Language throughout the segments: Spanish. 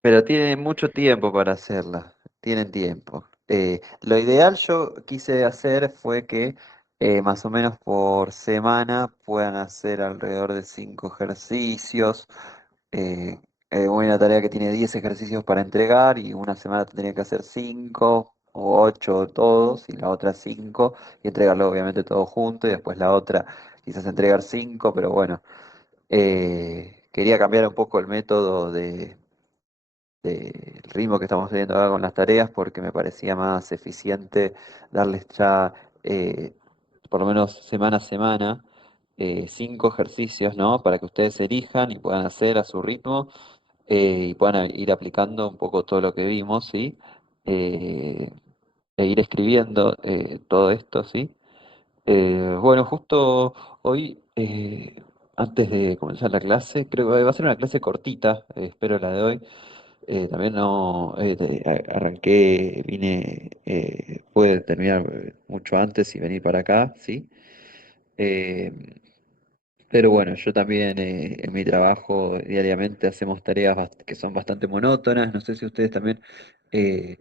Pero tienen mucho tiempo para hacerla, tienen tiempo. Lo ideal yo quise hacer fue que más o menos por semana puedan hacer alrededor de 5 ejercicios. Eh, una tarea que tiene 10 ejercicios para entregar y una semana tendría que hacer 5 o 8 todos y la otra 5 y entregarlo obviamente todo junto y después la otra quizás entregar 5, pero bueno, quería cambiar un poco el método del ritmo que estamos teniendo ahora con las tareas porque me parecía más eficiente darles ya eh, por lo menos semana a semana 5 ejercicios, ¿no? Para que ustedes elijan y puedan hacer a su ritmo y puedan ir aplicando un poco todo lo que vimos, ¿sí? Eh, e ir escribiendo todo esto, ¿sí? Bueno, justo hoy, antes de comenzar la clase, creo que va a ser una clase cortita, espero la de hoy. También no arranqué, vine, pude terminar mucho antes y venir para acá, ¿sí? Eh, pero bueno, yo también en mi trabajo diariamente hacemos tareas que son bastante monótonas. No sé si ustedes también eh,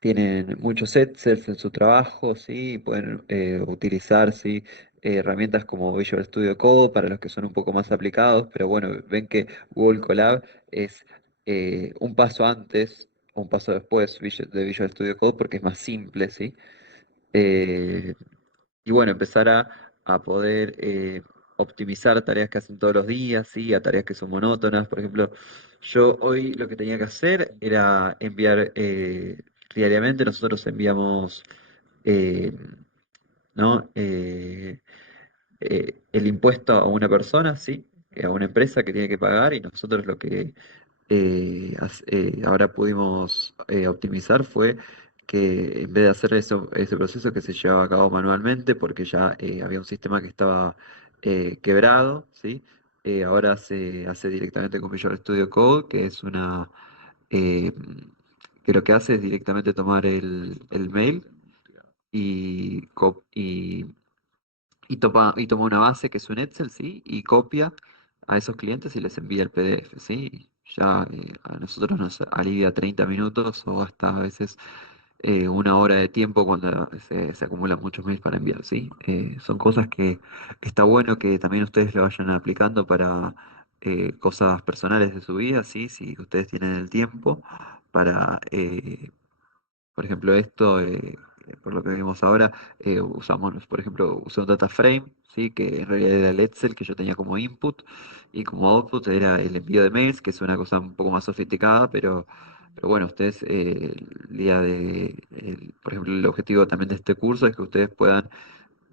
tienen muchos Excel en su trabajo, ¿sí? Pueden utilizar, ¿sí? Herramientas como Visual Studio Code para los que son un poco más aplicados, pero bueno, ven que Google Colab es un paso antes, un paso después de Visual Studio Code porque es más simple, ¿sí? Eh, y bueno, empezar a poder optimizar tareas que hacen todos los días, ¿sí? A tareas que son monótonas. Por ejemplo, yo hoy lo que tenía que hacer era enviar diariamente, nosotros enviamos eh, ¿no? El impuesto a una persona, ¿sí? A una empresa que tiene que pagar y nosotros lo que ahora pudimos optimizar fue que en vez de hacer ese proceso que se llevaba a cabo manualmente, porque ya había un sistema que estaba quebrado, ¿sí? Ahora se hace directamente con Visual Studio Code, que es eh, que lo que hace es directamente tomar el mail y toma una base que es un Excel, ¿sí? Y copia a esos clientes y les envía el PDF, ¿sí? Ya a nosotros nos alivia 30 minutos o hasta a veces 1 hora de tiempo cuando se acumulan muchos mails para enviar, ¿sí? Son cosas que está bueno que también ustedes lo vayan aplicando para cosas personales de su vida, ¿sí? Si ustedes tienen el tiempo para por ejemplo, esto, por lo que vimos ahora, usamos, por ejemplo, usé un data frame, ¿sí? Que en realidad era el Excel que yo tenía como input y como output era el envío de mails, que es una cosa un poco más sofisticada, pero bueno, ustedes, el día por ejemplo, el objetivo también de este curso es que ustedes puedan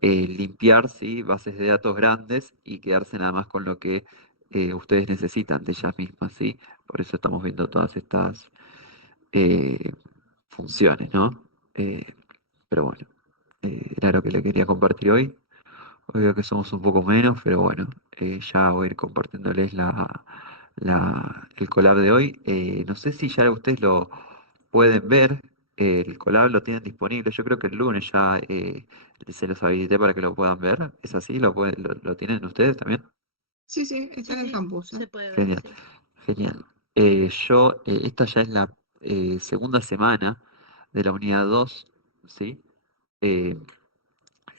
limpiar, ¿sí? Bases de datos grandes y quedarse nada más con lo que ustedes necesitan de ellas mismas, ¿sí? Por eso estamos viendo todas estas eh, funciones, ¿no? Eh, pero bueno, era lo que le quería compartir hoy. Hoy veo que somos un poco menos, pero bueno, ya voy a ir compartiéndoles el collab de hoy. No sé si ya ustedes lo pueden ver, el collab lo tienen disponible. Yo creo que el lunes ya se los habilité para que lo puedan ver. ¿Es así? ¿Lo tienen ustedes también? Sí, sí, está Sí, en el sí, campus. se puede ver, Genial, sí. genial. Esta ya es la segunda semana de la unidad 2, ¿sí? Eh,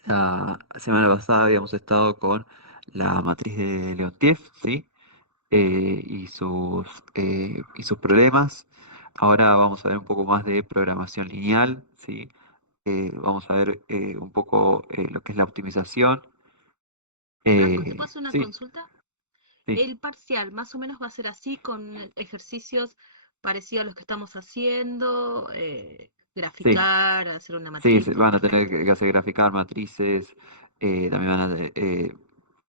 la semana pasada habíamos estado con la matriz de Leontief, ¿sí? Y sus problemas. Ahora vamos a ver un poco más de programación lineal, ¿sí? Vamos a ver un poco lo que es la optimización. Franco, ¿te puedo hacer una Sí, consulta? sí, El parcial más o menos va a ser así, con ejercicios parecidos a los que estamos haciendo, sí. graficar, hacer una Sí, matriz, todo van a tener perfecto. que hacer graficar matrices, también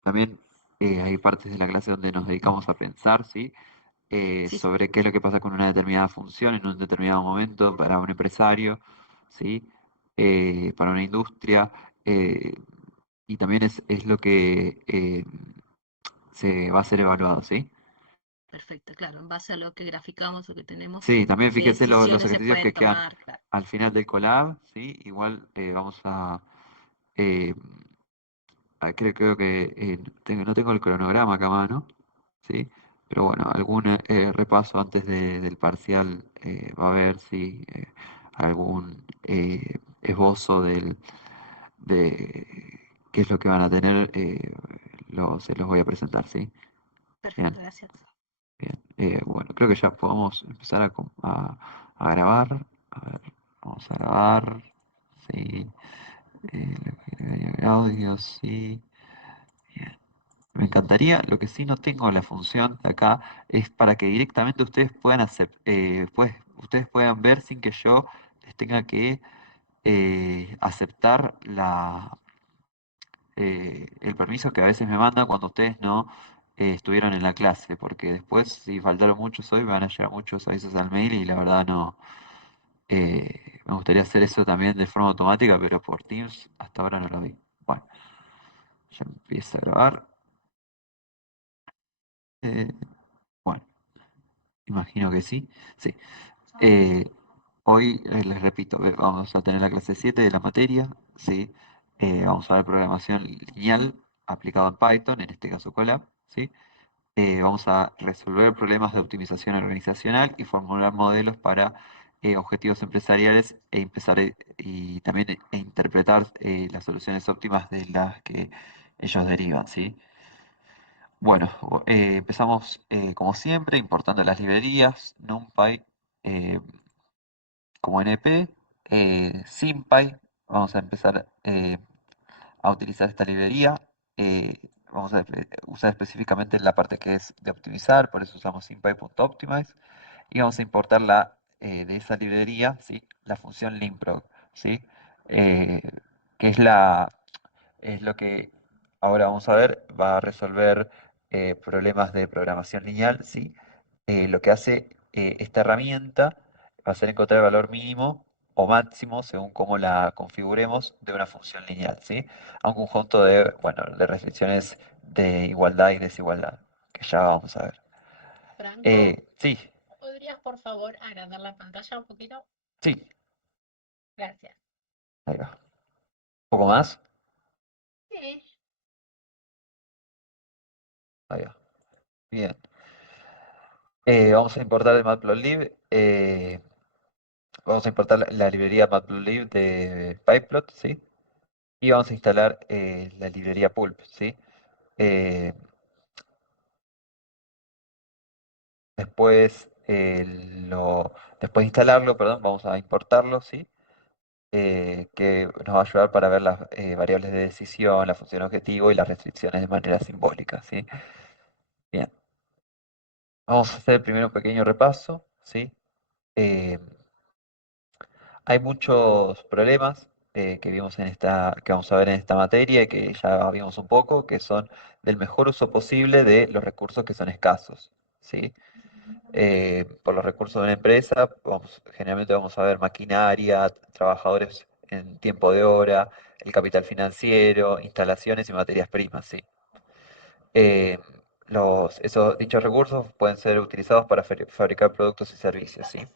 también hay partes de la clase donde nos dedicamos a pensar, ¿sí? Sí, sí. Sobre qué es lo que pasa con una determinada función en un determinado momento para un empresario, ¿sí? Para una industria, eh, y también es lo que se va a ser evaluado, ¿sí? Perfecto, claro, en base a lo que graficamos o que tenemos, Sí, ver también qué fíjese los decisiones se ejercicios pueden que quedan tomar, claro. al final del collab, ¿sí? Igual vamos eh, creo que no tengo el cronograma acá a mano, ¿sí? Pero bueno, algún repaso antes del parcial va a haber si algún esbozo de qué es lo que van a tener, se los voy a presentar, ¿sí? Bien, Perfecto, gracias. bien. Bueno, creo que ya podemos empezar a grabar. A ver, vamos a grabar, sí. Lo que agregar audio, sí. Bien. Me encantaría, lo que sí no tengo la función de acá es para que directamente ustedes puedan hacer, pues, ustedes puedan ver sin que yo les tenga que aceptar el permiso que a veces me mandan cuando ustedes no estuvieron en la clase, porque después si faltaron muchos hoy me van a llegar muchos avisos al mail y la verdad no. Me gustaría hacer eso también de forma automática, pero por Teams hasta ahora no lo vi. Bueno, ya empieza a grabar. Eh, bueno, imagino que sí. Sí. Eh, Hoy, les repito, vamos a tener la clase 7 de la materia, ¿sí? Vamos a ver programación lineal aplicado en Python, en este caso Colab, ¿sí? Vamos a resolver problemas de optimización organizacional y formular modelos para objetivos empresariales y también interpretar las soluciones óptimas de las que ellos derivan, ¿sí? Bueno, empezamos como siempre importando las librerías, NumPy, eh, como NP, SymPy. Vamos a empezar a utilizar esta librería. eh, Vamos a usar específicamente la parte que es de optimizar, por eso usamos SymPy.optimize. Y vamos a importar de esa librería, ¿sí? La función limprog, ¿sí? Eh, que es lo que ahora vamos a ver, va a resolver problemas de programación lineal, ¿sí? Lo que hace esta herramienta va a ser encontrar el valor mínimo o máximo, según cómo la configuremos, de una función lineal, ¿sí? A un conjunto de, bueno, de restricciones de igualdad y desigualdad, que ya vamos a ver. Franco, Sí, ¿podrías por favor agrandar la pantalla un poquito? sí, Gracias. ahí va. ¿Un poco más? Sí. Ahí va. Bien. Vamos a importar de Matplotlib. Vamos a importar la librería Matplotlib de Pyplot, ¿sí? Y vamos a instalar la librería Pulp, ¿sí? Eh, después, después de instalarlo, perdón, vamos a importarlo, ¿sí? Que nos va a ayudar para ver las variables de decisión, la función objetivo y las restricciones de manera simbólica, ¿sí? Bien. Vamos a hacer primero un pequeño repaso, ¿sí? Eh, Hay muchos problemas que vimos que vamos a ver en esta materia y que ya vimos un poco, que son del mejor uso posible de los recursos que son escasos, ¿sí? Por los recursos de una empresa, generalmente vamos a ver maquinaria, trabajadores en tiempo de hora, el capital financiero, instalaciones y materias primas, ¿sí? Eh, dichos recursos pueden ser utilizados para fabricar productos y servicios, ¿sí?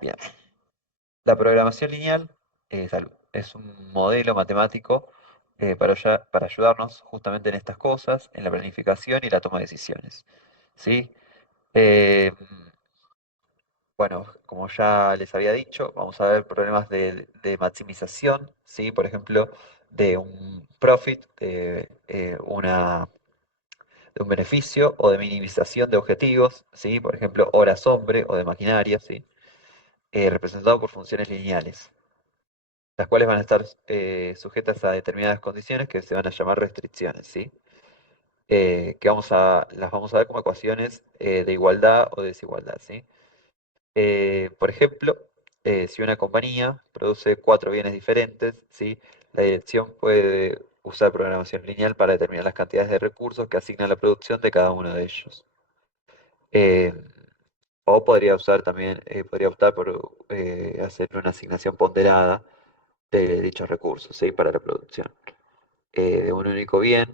Bien. La programación lineal es un modelo matemático para ayudarnos justamente en estas cosas, en la planificación y la toma de decisiones, ¿sí? Eh, bueno, como ya les había dicho, vamos a ver problemas de maximización, ¿sí? Por ejemplo, de un profit, de un beneficio o de minimización de objetivos, ¿sí? Por ejemplo, horas hombre o de maquinaria, ¿sí? Representado por funciones lineales, las cuales van a estar sujetas a determinadas condiciones que se van a llamar restricciones, ¿sí? Las vamos a ver como ecuaciones de igualdad o desigualdad, ¿sí? Por ejemplo, si una compañía produce cuatro bienes diferentes, ¿sí? La dirección puede usar programación lineal para determinar las cantidades de recursos que asigna la producción de cada uno de ellos. Eh, o podría optar por hacer una asignación ponderada de dichos recursos, ¿sí? Para la producción de un único bien,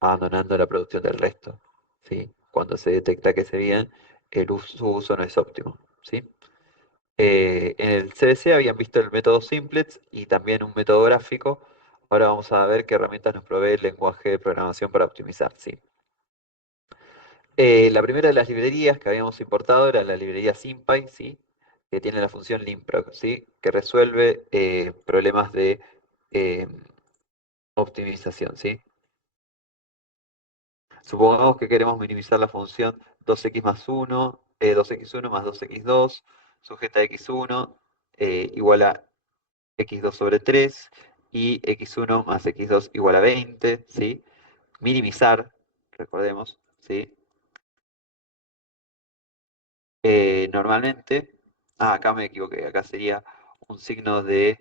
abandonando la producción del resto, ¿sí? Cuando se detecta que ese bien, su uso no es óptimo, ¿sí? En el CBC habían visto el método Simplex y también un método gráfico. Ahora vamos a ver qué herramientas nos provee el lenguaje de programación para optimizar, ¿sí? La primera de las librerías que habíamos importado era la librería SymPy, ¿sí? Que tiene la función limproc, ¿sí? Que resuelve problemas de eh, optimización, ¿sí? Supongamos que queremos minimizar la función 2x más 1, 2x1 más 2x2, sujeta a x1, igual a x2 sobre 3, y x1 más x2 igual a 20, ¿sí? Minimizar, recordemos, ¿sí? Normalmente, acá me equivoqué, acá sería un signo de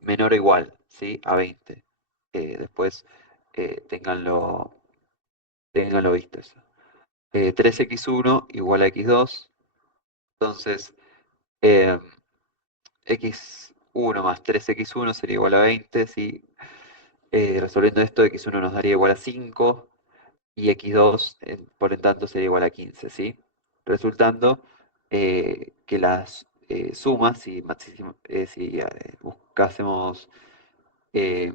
menor o igual, ¿sí? A 20. Después ténganlo, ténganlo visto eso. 3x1 igual a x2, entonces eh, x1 más 3x1 sería igual a 20, ¿sí? Resolviendo esto, x1 nos daría igual a 5 y x2 por en tanto sería igual a 15, ¿sí? Resultando que las sumas, si buscásemos, eh,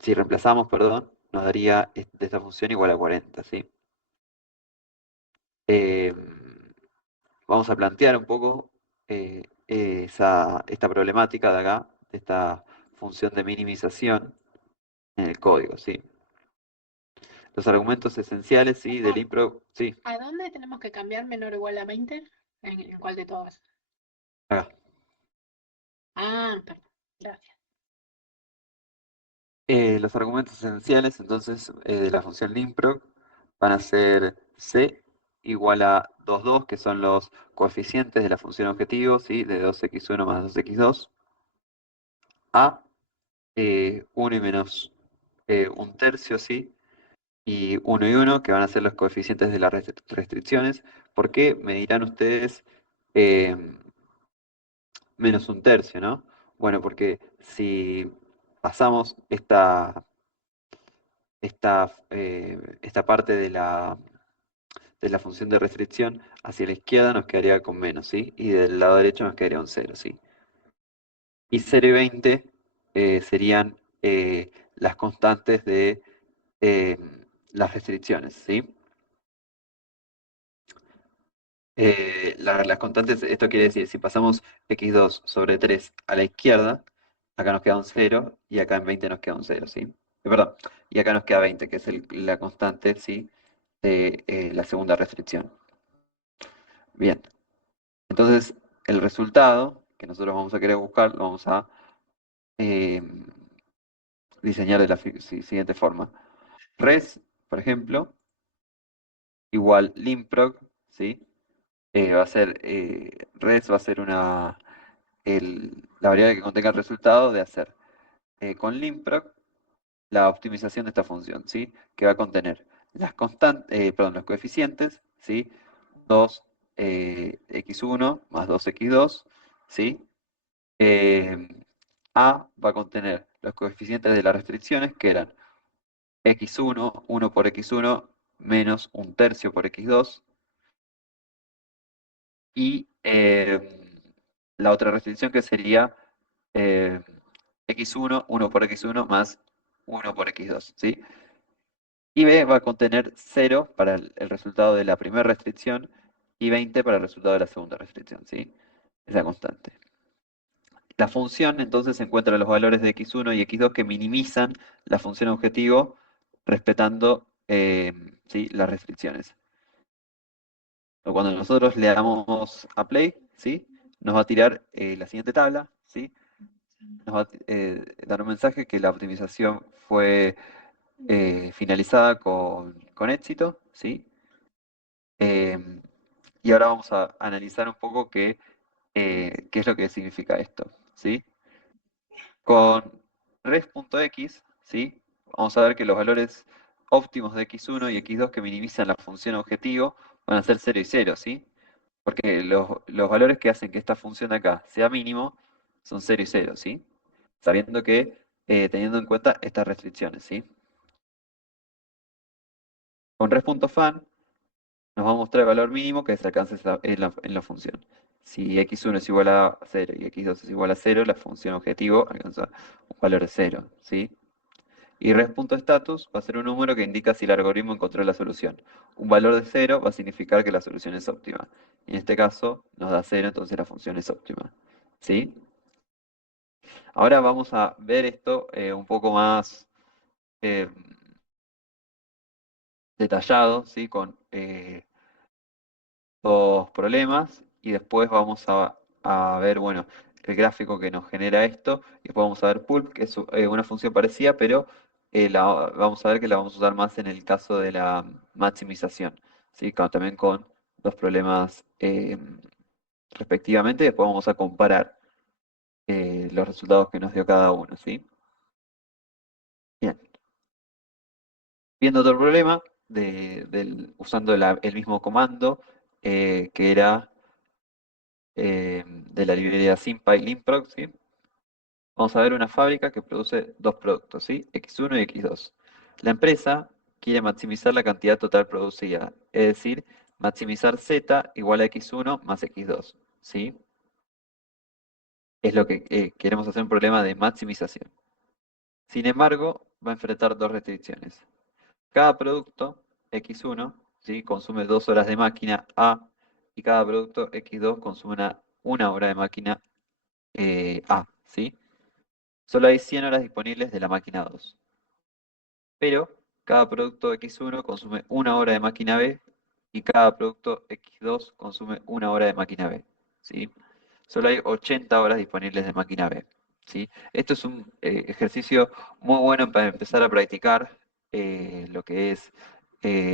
si reemplazamos, perdón, nos daría de esta función igual a 40, ¿sí? Eh, Vamos a plantear un poco esta problemática de acá, de esta función de minimización en el código, ¿sí? Los argumentos esenciales, ¿sí? Del impro, sí, ¿A dónde tenemos que cambiar menor o igual a 20? ¿En cuál de todas? acá. Ah, perdón. Gracias. Los argumentos esenciales, entonces, de la función limproc van a ser c igual a 2,2, que son los coeficientes de la función objetivo, ¿sí? De 2x1 más 2x2, a 1 y menos 1/3, ¿sí? Y 1 y 1, que van a ser los coeficientes de las restricciones. ¿Por qué? Me dirán ustedes eh, menos 1/3, ¿no? Bueno, porque si pasamos esta parte de la función de restricción hacia la izquierda nos quedaría con menos, ¿sí? Y del lado derecho nos quedaría un 0, ¿sí? Y 0 y 20 serían las constantes de eh, las restricciones, ¿sí? Las constantes, esto quiere decir, si pasamos x2 sobre 3 a la izquierda, acá nos queda un 0 y acá en 20 nos queda un 0, ¿sí? Perdón, y acá nos queda 20, que es la constante, ¿sí? De la segunda restricción. Bien, entonces el resultado que nosotros vamos a querer buscar lo vamos a eh, diseñar de la siguiente forma. Res, por ejemplo, igual limproc, ¿sí? Va a ser, res va a ser la variable que contenga el resultado de hacer con limproc la optimización de esta función, ¿sí? Que va a contener los coeficientes, ¿sí? 2 x1 más 2x2, ¿sí? Eh, A va a contener los coeficientes de las restricciones, que eran x1, 1 por x1, menos 1/3 por x2, y la otra restricción que sería eh, x1, 1 por x1 más 1 por x2, ¿sí? Y B va a contener 0 para el resultado de la primera restricción y 20 para el resultado de la segunda restricción, ¿sí? Es la constante. La función entonces encuentra los valores de x1 y x2 que minimizan la función objetivo respetando ¿sí? las restricciones. Cuando nosotros le damos a play, ¿sí? Nos va a tirar la siguiente tabla, ¿sí? Nos va a dar un mensaje que la optimización fue finalizada con éxito, ¿sí? Y ahora vamos a analizar un poco qué es lo que significa esto, ¿sí? Con res.x, ¿sí? Vamos a ver que los valores óptimos de x1 y x2 que minimizan la función objetivo van a ser 0 y 0, ¿sí? Porque los valores que hacen que esta función de acá sea mínimo son 0 y 0, ¿sí? Sabiendo que, teniendo en cuenta estas restricciones, ¿sí? Con res.fan nos va a mostrar el valor mínimo que se alcanza en la función. Si x1 es igual a 0 y x2 es igual a 0, la función objetivo alcanza un valor de 0, ¿sí? Y res.status va a ser un número que indica si el algoritmo encontró la solución. Un valor de 0 va a significar que la solución es óptima. Y en este caso nos da 0, entonces la función es óptima. ¿Sí? Ahora vamos a ver esto un poco más eh, detallado, ¿sí? Con los problemas y después vamos a ver, bueno, el gráfico que nos genera esto y después vamos a ver pulp, que es una función parecida, pero vamos a ver que la vamos a usar más en el caso de la maximización, ¿sí? También con los problemas respectivamente, y después vamos a comparar los resultados que nos dio cada uno, ¿sí? Bien. Viendo otro problema, usando el mismo comando, que era de la librería SymPy Limproc, ¿sí? Vamos a ver una fábrica que produce dos productos, ¿sí? X1 y X2. La empresa quiere maximizar la cantidad total producida, es decir, maximizar Z igual a X1 más X2, ¿sí? Es lo que queremos hacer, un problema de maximización. Sin embargo, va a enfrentar dos restricciones. Cada producto X1, ¿sí? Consume 2 horas de máquina A y cada producto X2 consume una hora de máquina A, ¿sí? Solo hay 100 horas disponibles de la máquina 2. Pero cada producto X1 consume una hora de máquina B y cada producto X2 consume una hora de máquina B, ¿sí? Solo hay 80 horas disponibles de máquina B, ¿sí? Esto es un ejercicio muy bueno para empezar a practicar lo que es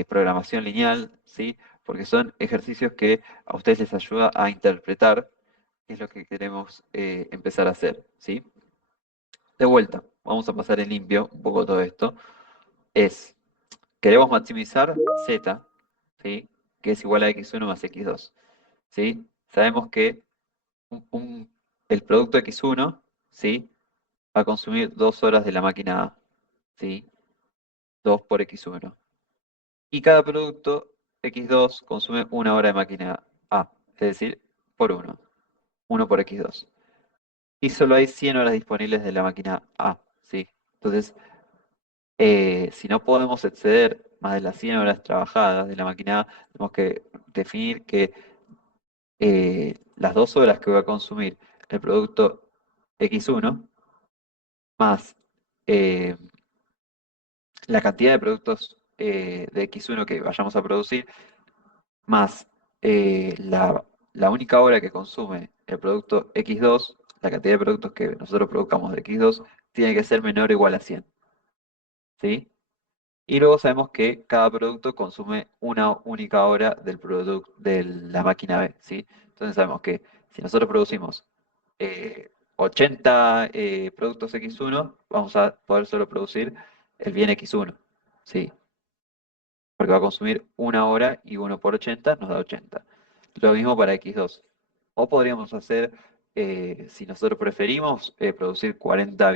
programación lineal, ¿sí? Porque son ejercicios que a ustedes les ayuda a interpretar qué es lo que queremos empezar a hacer, ¿sí? De vuelta, vamos a pasar en limpio un poco todo esto. Queremos maximizar Z, ¿sí? Que es igual a X1 más X2, ¿sí? Sabemos que el producto X1, ¿sí? Va a consumir 2 horas de la máquina A, ¿sí? 2 por X1. Y cada producto X2 consume una hora de máquina A, es decir, por 1. 1 por X2. Y solo hay 100 horas disponibles de la máquina A, ¿sí? Entonces, si no podemos exceder más de las 100 horas trabajadas de la máquina A, tenemos que definir que las 2 horas que voy a consumir el producto X1 más eh, la cantidad de productos de X1 que vayamos a producir, más la única hora que consume el producto X2, la cantidad de productos que nosotros produzcamos de X2, tiene que ser menor o igual a 100. ¿Sí? Y luego sabemos que cada producto consume una única hora de la máquina B, ¿sí? Entonces sabemos que si nosotros producimos 80 productos X1, vamos a poder solo producir el bien X1, ¿sí? Porque va a consumir una hora y 1 por 80 nos da 80. Lo mismo para X2. O podríamos hacer, si nosotros preferimos, producir 40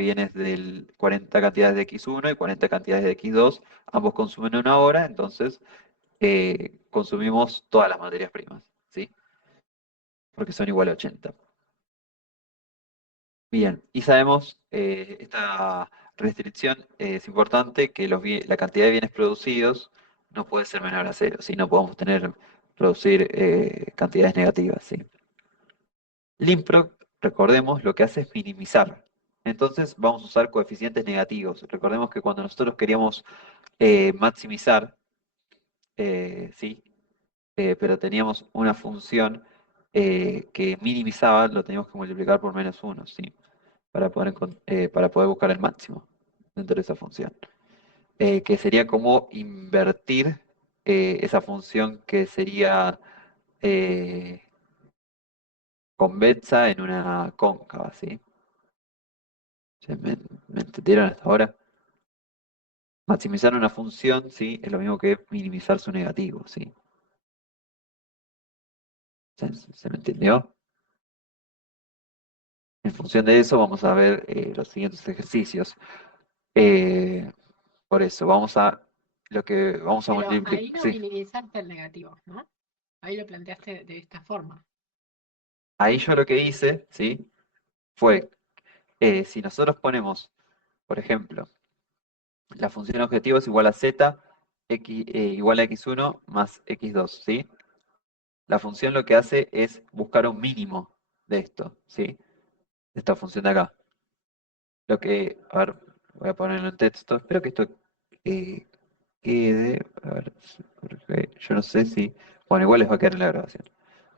40 cantidades de X1 y 40 cantidades de X2, ambos consumen una hora, entonces consumimos todas las materias primas, ¿sí? Porque son igual a 80. Bien, y sabemos, esta restricción es importante, que la cantidad de bienes producidos no puede ser menor a cero, ¿sí? No podemos producir cantidades negativas, ¿sí? Limproc, recordemos, lo que hace es minimizar. Entonces vamos a usar coeficientes negativos. Recordemos que cuando nosotros queríamos maximizar, ¿sí? Pero teníamos una función que minimizaba, lo teníamos que multiplicar por -1, ¿sí? Para poder buscar el máximo dentro de esa función. Que sería como invertir esa función que sería eh, convexa en una cóncava, ¿sí? ¿Me entendieron hasta ahora? Maximizar una función, ¿sí? Es lo mismo que minimizar su negativo, ¿sí? ¿Se me entendió? En función de eso vamos a ver los siguientes ejercicios. Eh, por eso, vamos a Pero multiplicar. ahí no Sí, minimizaste el negativo, ¿no? Ahí lo planteaste de esta forma. ahí yo lo que hice, ¿sí? Fue, si nosotros ponemos, por ejemplo, la función objetivo es igual a z igual a x1 más x2, ¿sí? La función lo que hace es buscar un mínimo de esto, ¿sí? De esta función de acá. Lo que, a ver, voy a ponerlo en texto. Espero que esto eh, quede. A ver, porque yo no sé si. Bueno, igual les va a quedar en la grabación.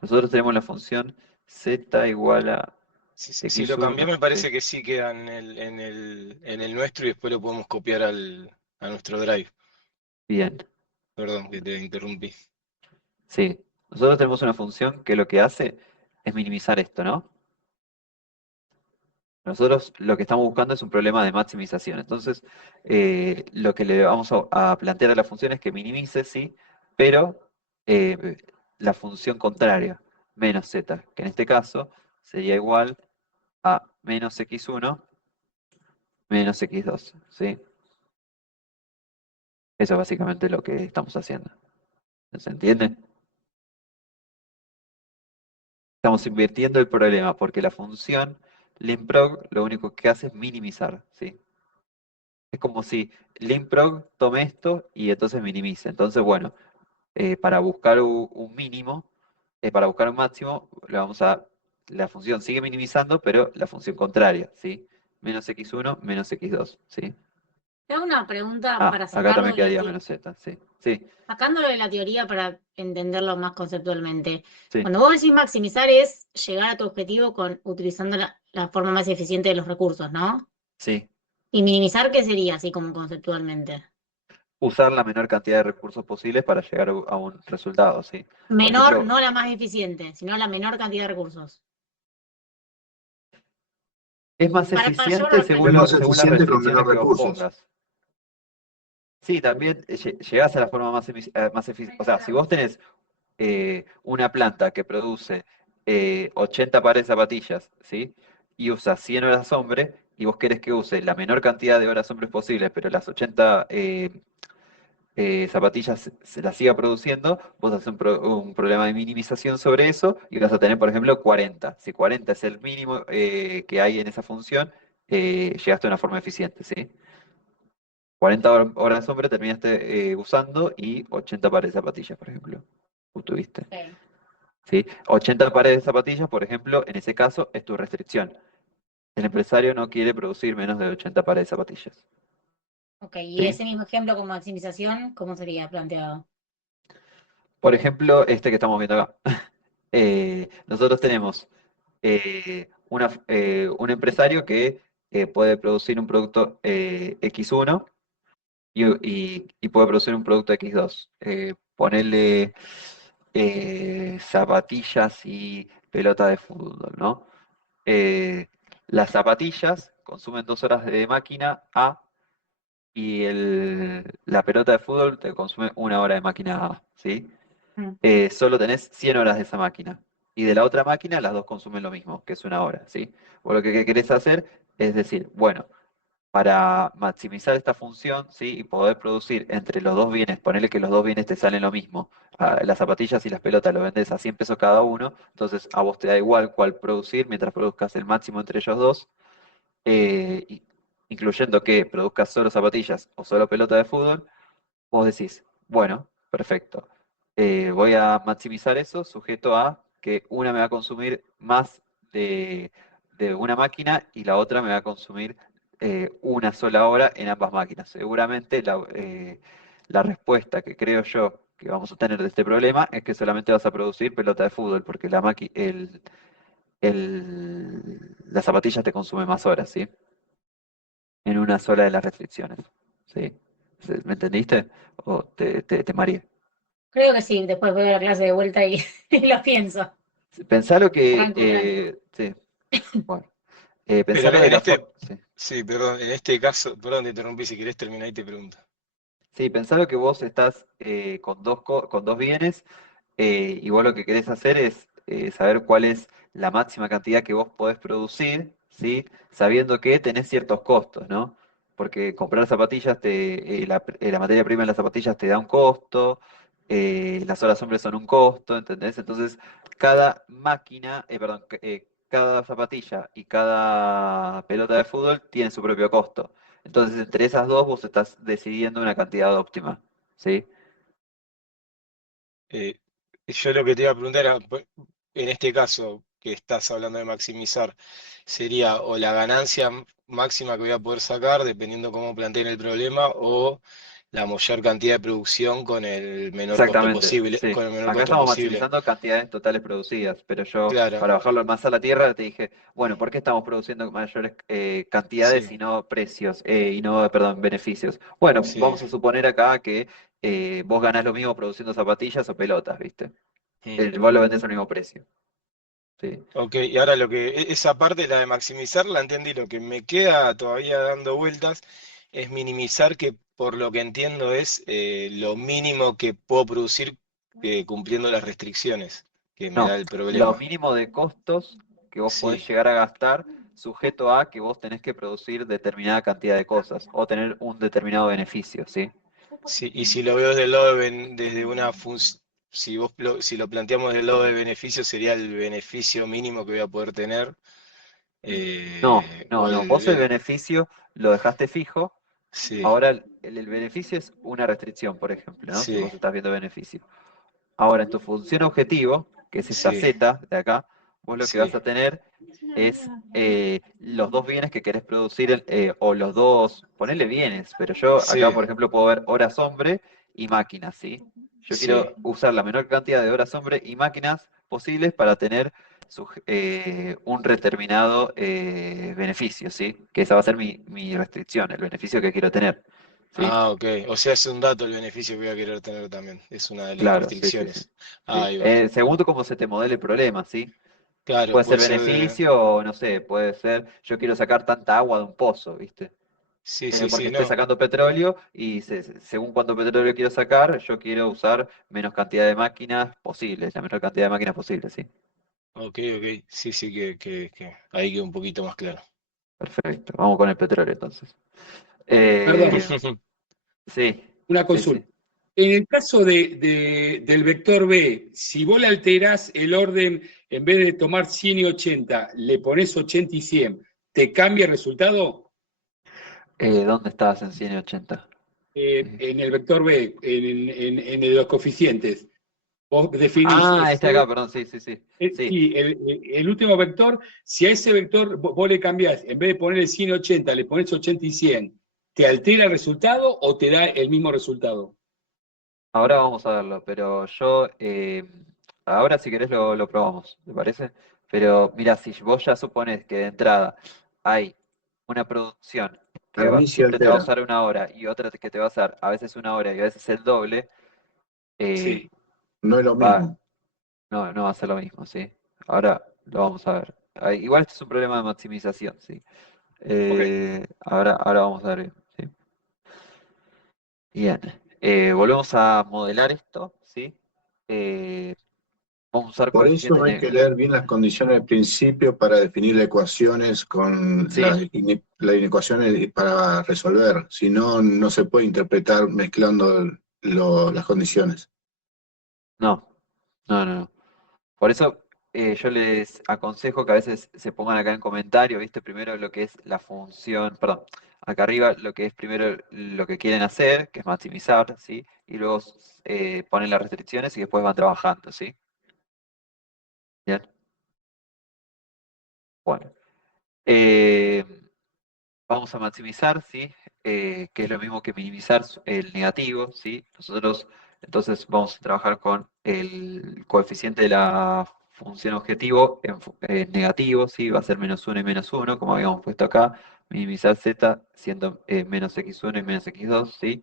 Nosotros tenemos la función z igual a Si lo cambié, x1, me ¿sí? parece que sí queda en el nuestro y después lo podemos copiar a nuestro Drive. Bien, Perdón que te interrumpí. sí. Nosotros tenemos una función que lo que hace es minimizar esto, ¿no? Nosotros lo que estamos buscando es un problema de maximización. Entonces, lo que le vamos a plantear a la función es que minimice, sí, pero eh, la función contraria, menos z, que en este caso sería igual a menos x1 menos x2, ¿sí? Eso es básicamente lo que estamos haciendo. ¿Se entiende? Estamos invirtiendo el problema porque la función limprog lo único que hace es minimizar, ¿sí? Es como si limprog tome esto y entonces minimice. Entonces, bueno, para buscar un mínimo, para buscar un máximo, la función sigue minimizando, pero la función contraria, ¿sí? Menos x1 menos x2, ¿sí? Te hago una pregunta Ah, para acá sacarlo también de la quedaría menos z, sí. Sí, sacándolo de la teoría para entenderlo más conceptualmente. sí, Cuando vos decís maximizar es llegar a tu objetivo con utilizando la forma más eficiente de los recursos, ¿no? sí. Y minimizar, ¿qué sería así como conceptualmente? Usar la menor cantidad de recursos posibles para llegar a un resultado, ¿sí? Por Menor, ejemplo, no la más eficiente, sino la menor cantidad de recursos. es más Para yo eficiente según, Menos según las eficiente con restricciones menos que vos recursos. pongas. Sí, también llegás a la forma más eficiente. O sea, si vos tenés una planta que produce 80 pares de zapatillas, ¿sí? Y usa 100 horas hombre, y vos querés que use la menor cantidad de horas hombres posibles, pero las 80 zapatillas se las siga produciendo, vos haces un problema de minimización sobre eso y vas a tener, por ejemplo, 40. Si 40 es el mínimo que hay en esa función, llegaste a una forma eficiente, ¿sí? 40 horas hombre terminaste usando y 80 pares de zapatillas, por ejemplo, tuviste. Ok. ¿Sí? 80 pares de zapatillas, por ejemplo, en ese caso es tu restricción. El empresario no quiere producir menos de 80 pares de zapatillas. Ok, y ¿Sí? ese mismo ejemplo con maximización, ¿cómo sería planteado? Por ejemplo, este que estamos viendo acá. Nosotros tenemos un empresario que puede producir un producto X1 y puede producir un producto X2. Ponerle zapatillas y pelota de fútbol, ¿no? Eh, las zapatillas consumen 2 horas de máquina A y la pelota de fútbol te consume 1 hora de máquina A, ¿sí? Mm. Solo tenés 100 horas de esa máquina. Y de la otra máquina las dos consumen lo mismo, que es 1 hora, ¿sí? Vos lo que querés hacer es decir, bueno, para maximizar esta función, ¿sí? Y poder producir entre los dos bienes, ponerle que los dos bienes te salen lo mismo. Las zapatillas y las pelotas lo vendes a 100 pesos cada uno, entonces a vos te da igual cuál producir mientras produzcas el máximo entre ellos dos, incluyendo que produzcas solo zapatillas o solo pelota de fútbol. Vos decís, bueno, perfecto. Voy a maximizar eso sujeto a que una me va a consumir más de una máquina y la otra me va a consumir una sola hora en ambas máquinas. Seguramente la respuesta que creo yo que vamos a tener de este problema es que solamente vas a producir pelota de fútbol, porque las zapatillas te consumen más horas, ¿sí? En una sola de las restricciones. ¿Sí? ¿Me entendiste? ¿O te mareé? Creo que sí, después voy a la clase de vuelta y, y lo pienso. Pensalo que. Tranqui, tranqui. Sí, bueno. Pero Pensalo de la forma. Sí. sí, perdón, en este caso, perdón, te interrumpí, si querés terminar y te pregunto. Sí, pensalo que vos estás con dos bienes y vos lo que querés hacer es saber cuál es la máxima cantidad que vos podés producir, ¿sí? Sabiendo que tenés ciertos costos, ¿no? Porque comprar zapatillas, la materia prima de las zapatillas te da un costo, las horas hombres son un costo, ¿entendés? Entonces, cada máquina, cada zapatilla y cada pelota de fútbol tiene su propio costo. Entonces, entre esas dos vos estás decidiendo una cantidad óptima, ¿sí? Eh, yo lo que te iba a preguntar era, en este caso que estás hablando de maximizar, sería o la ganancia máxima que voy a poder sacar, dependiendo cómo planteen el problema, o la mayor cantidad de producción con el menor costo Exactamente, posible, sí. con el menor Acá costo estamos posible. maximizando cantidades totales producidas, pero yo, Claro, para bajarlo más a la tierra, te dije, bueno, ¿por qué estamos produciendo mayores cantidades sí, y no precios, y no, perdón, beneficios? Bueno, sí. vamos a suponer acá que vos ganás lo mismo produciendo zapatillas o pelotas, ¿viste? Mm. Vos lo vendés al mismo precio, ¿sí? Ok, y ahora esa parte, la de maximizar, la entendí. Lo que me queda todavía dando vueltas es minimizar, que por lo que entiendo es lo mínimo que puedo producir cumpliendo las restricciones que me da No, el lo problema. mínimo de costos que vos podés Sí, llegar a gastar sujeto a que vos tenés que producir determinada cantidad de cosas o tener un determinado beneficio, ¿sí? sí, y si lo veo desde el lado desde una función, si lo planteamos del lado de beneficio, sería el beneficio mínimo que voy a poder tener, No, no, o no. Vos el beneficio lo dejaste fijo. sí, Ahora el beneficio es una restricción, por ejemplo, ¿no? Si sí, vos estás viendo beneficio. Ahora, en tu función objetivo, que es esta sí, Z de acá, vos lo que vas sí, a tener es los dos bienes que querés producir, o los dos, ponele bienes, pero yo acá, sí, por ejemplo, puedo ver horas hombre y máquinas, ¿sí? Yo sí. quiero usar la menor cantidad de horas hombre y máquinas posibles para tener un determinado beneficio, ¿sí? Que esa va a ser mi restricción, el beneficio que quiero tener, ¿sí? Ah, ok. O sea, es un dato el beneficio que voy a querer tener también. Es una de las Claro, sí, sí, sí. restricciones. Sí. Ahí va. Según tú cómo se te modele el problema, ¿sí? Claro, Puede ser puede ser de... beneficio o no sé, puede ser yo quiero sacar tanta agua de un pozo, ¿viste? Sí, sí, Porque sí, estoy no. sacando petróleo y según cuánto petróleo quiero sacar, yo quiero usar menos cantidad de máquinas posibles, la menor cantidad de máquinas posible, ¿sí? Ok, ok. Sí, sí, que ahí queda un poquito más claro. Perfecto. Vamos con el petróleo entonces. Perdón, Eh, sí, una sí, sí. consulta. En el caso del vector B, si vos le alterás el orden, en vez de tomar 100 y 80, le pones 80 y 100, ¿te cambia el resultado? ¿Dónde estabas en 180? En el vector B, en los coeficientes, vos definís, Este acá, perdón, sí, sí, sí. Sí. sí, el último vector, si a ese vector vos le cambiás, en vez de ponerle 100 y 80, le pones 80 y 100, ¿te altera el resultado o te da el mismo resultado? Ahora vamos a verlo, pero yo, ahora si querés lo probamos, ¿te parece? Pero mira, si vos ya supones que de entrada hay una producción que Para mí sí siempre te va a altera. usar una hora y otra que te va a usar a veces una hora y a veces el doble, eh, Sí. No es lo va, mismo. no va a ser lo mismo, ¿sí? Ahora lo vamos a ver. Igual este es un problema de maximización, ¿sí? Ok. Ahora vamos a ver, ¿sí? Bien, volvemos a modelar esto, ¿sí? Eh, Vamos a usar Por eso coeficientes hay que leer bien las condiciones del principio para definir las ecuaciones con Sí, las inecuaciones para resolver. Si no, no se puede interpretar mezclando las condiciones. no, no. Por eso yo les aconsejo que a veces se pongan acá en comentario, ¿viste? Primero lo que es la función, perdón, acá arriba lo que es primero lo que quieren hacer, que es maximizar, ¿sí? Y luego ponen las restricciones y después van trabajando, ¿sí? Bien, bueno. Eh, Vamos a maximizar, ¿sí? Que es lo mismo que minimizar el negativo, ¿sí? Nosotros entonces vamos a trabajar con el coeficiente de la función objetivo en negativo, ¿sí? Va a ser -1 y -1, como habíamos puesto acá. Minimizar z siendo -x1 y -x2, ¿sí?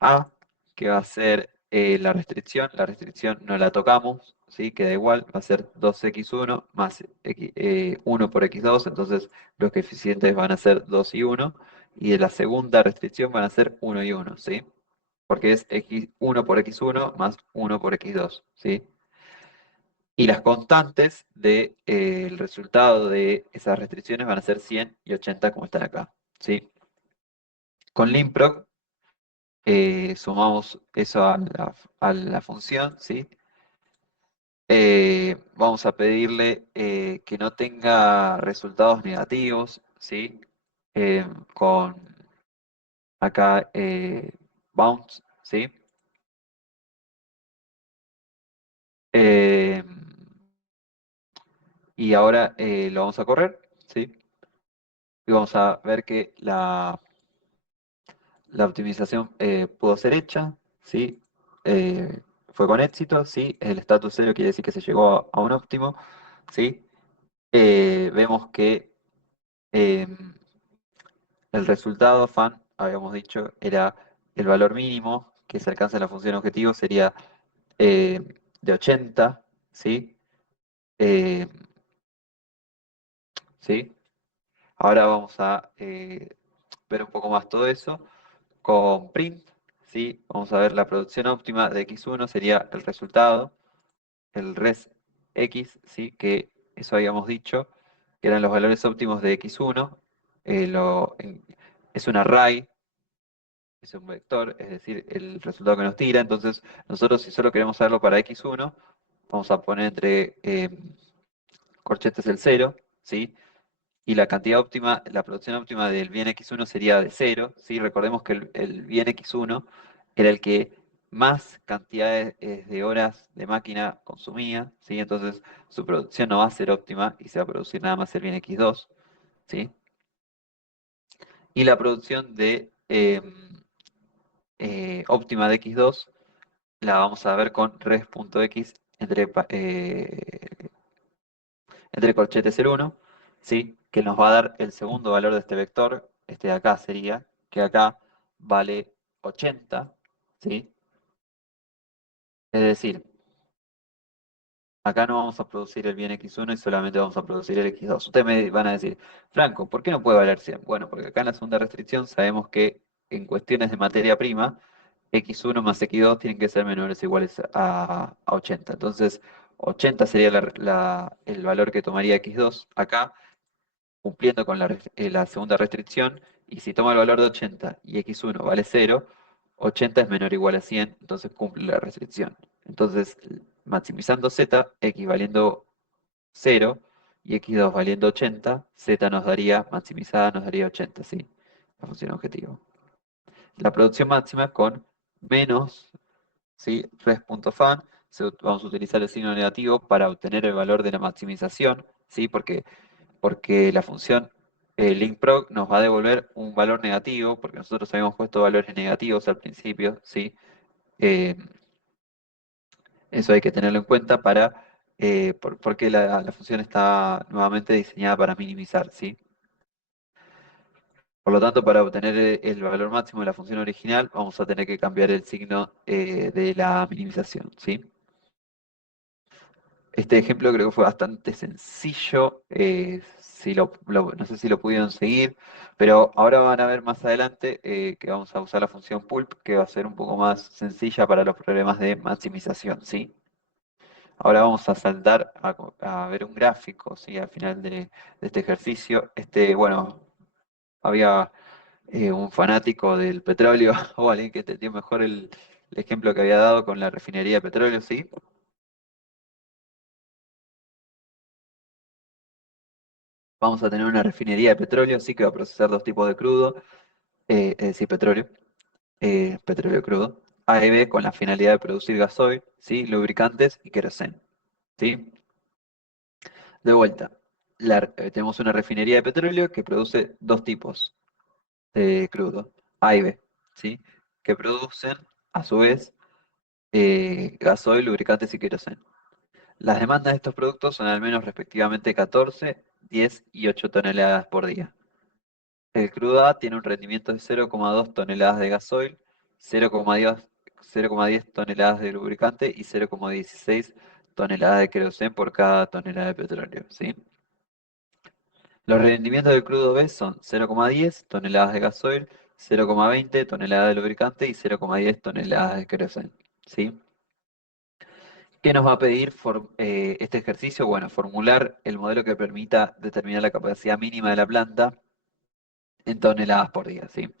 A, que va a ser la restricción no la tocamos, ¿sí? Queda igual, va a ser 2x1 más 1 por x2, entonces los coeficientes van a ser 2 y 1, y de la segunda restricción van a ser 1 y 1, ¿sí? Porque es 1 por x1 más 1 por x2, ¿sí? Y las constantes del resultado de esas restricciones van a ser 100 y 80 como están acá, ¿sí? Con limprog sumamos eso a la función, ¿sí? Vamos a pedirle que no tenga resultados negativos, ¿sí? Con acá bounds, ¿sí? Y ahora lo vamos a correr, ¿sí? Y vamos a ver que la optimización pudo ser hecha, ¿sí? Fue con éxito, ¿sí? El status 0 quiere decir que se llegó a un óptimo, ¿sí? Vemos que el resultado fan, habíamos dicho, era el valor mínimo que se alcanza en la función objetivo, sería de 80, ¿sí? Eh, ¿Sí? Ahora vamos a ver un poco más todo eso con print, ¿sí? Vamos a ver la producción óptima de x1 sería el resultado, el res x, ¿sí? Que eso habíamos dicho, que eran los valores óptimos de x1, es un array, es un vector, es decir, el resultado que nos tira. Entonces, nosotros si solo queremos saberlo para x1, vamos a poner entre corchetes el 0, ¿sí? Y la cantidad óptima, la producción óptima del bien x1 sería de 0, ¿sí? Recordemos que el bien x1 era el que más cantidades de horas de máquina consumía, ¿sí? Entonces, su producción no va a ser óptima y se va a producir nada más el bien x2, ¿sí? Y la producción de óptima de x2 la vamos a ver con res.x entre corchetes el 1, ¿sí? Que nos va a dar el segundo valor de este vector, este de acá sería, que acá vale 80, ¿sí? Es decir, acá no vamos a producir el bien x1 y solamente vamos a producir el x2. Ustedes me van a decir, Franco, ¿por qué no puede valer 100? Bueno, porque acá en la segunda restricción sabemos que en cuestiones de materia prima, x1 más x2 tienen que ser menores o iguales a 80. Entonces, 80 sería el valor que tomaría x2 acá, cumpliendo con la segunda restricción, y si toma el valor de 80 y x1 vale 0, 80 es menor o igual a 100, entonces cumple la restricción. Entonces, maximizando z, x valiendo 0 y x2 valiendo 80, z nos daría, maximizada nos daría 80, ¿sí? La función objetivo. La producción máxima con menos, ¿sí? Res.fan, vamos a utilizar el signo negativo para obtener el valor de la maximización, ¿sí? Porque la función linkProg nos va a devolver un valor negativo, porque nosotros habíamos puesto valores negativos al principio, ¿sí? Eh, eso hay que tenerlo en cuenta porque la función está nuevamente diseñada para minimizar, ¿sí? Por lo tanto, para obtener el valor máximo de la función original, vamos a tener que cambiar el signo de la minimización, ¿sí? Este ejemplo creo que fue bastante sencillo, no sé si lo pudieron seguir, pero ahora van a ver más adelante que vamos a usar la función pulp, que va a ser un poco más sencilla para los problemas de maximización, ¿sí? Ahora vamos a saltar a ver un gráfico, ¿sí? Al final de este ejercicio. Bueno, había un fanático del petróleo o alguien que entendió mejor el ejemplo que había dado con la refinería de petróleo, ¿sí? Vamos a tener una refinería de petróleo, sí, que va a procesar dos tipos de crudo, es decir, petróleo crudo, A y B, con la finalidad de producir gasoil, ¿sí? Lubricantes y queroseno, ¿sí? De vuelta, tenemos una refinería de petróleo que produce dos tipos de crudo, A y B, ¿sí? Que producen, a su vez, gasoil, lubricantes y queroseno. Las demandas de estos productos son al menos respectivamente 14, 10 y 8 toneladas por día. El crudo A tiene un rendimiento de 0,2 toneladas de gasoil, 0,10 toneladas de lubricante y 0,16 toneladas de queroseno por cada tonelada de petróleo, ¿sí? Los rendimientos del crudo B son 0,10 toneladas de gasoil, 0,20 toneladas de lubricante y 0,10 toneladas de queroseno, ¿sí? ¿Qué nos va a pedir este ejercicio? Bueno, formular el modelo que permita determinar la capacidad mínima de la planta en toneladas por día, ¿sí?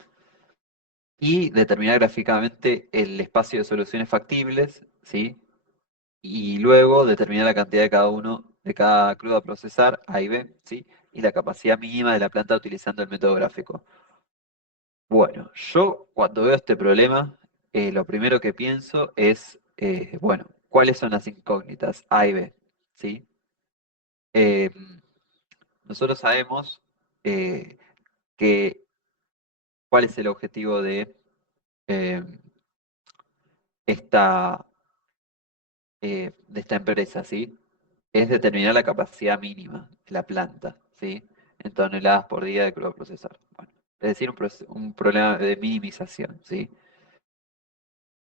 Y determinar gráficamente el espacio de soluciones factibles, ¿sí? Y luego determinar la cantidad de cada crudo a procesar, A y B, ¿sí? Y la capacidad mínima de la planta utilizando el método gráfico. Bueno, yo cuando veo este problema, lo primero que pienso es, bueno, ¿cuáles son las incógnitas A y B? ¿Sí? Eh, nosotros sabemos eh, que cuál es el objetivo eh, esta, de esta empresa, ¿sí? Es determinar la capacidad mínima de la planta, ¿sí? En toneladas por día de crudo procesar. Bueno, es decir, un problema de minimización, ¿sí?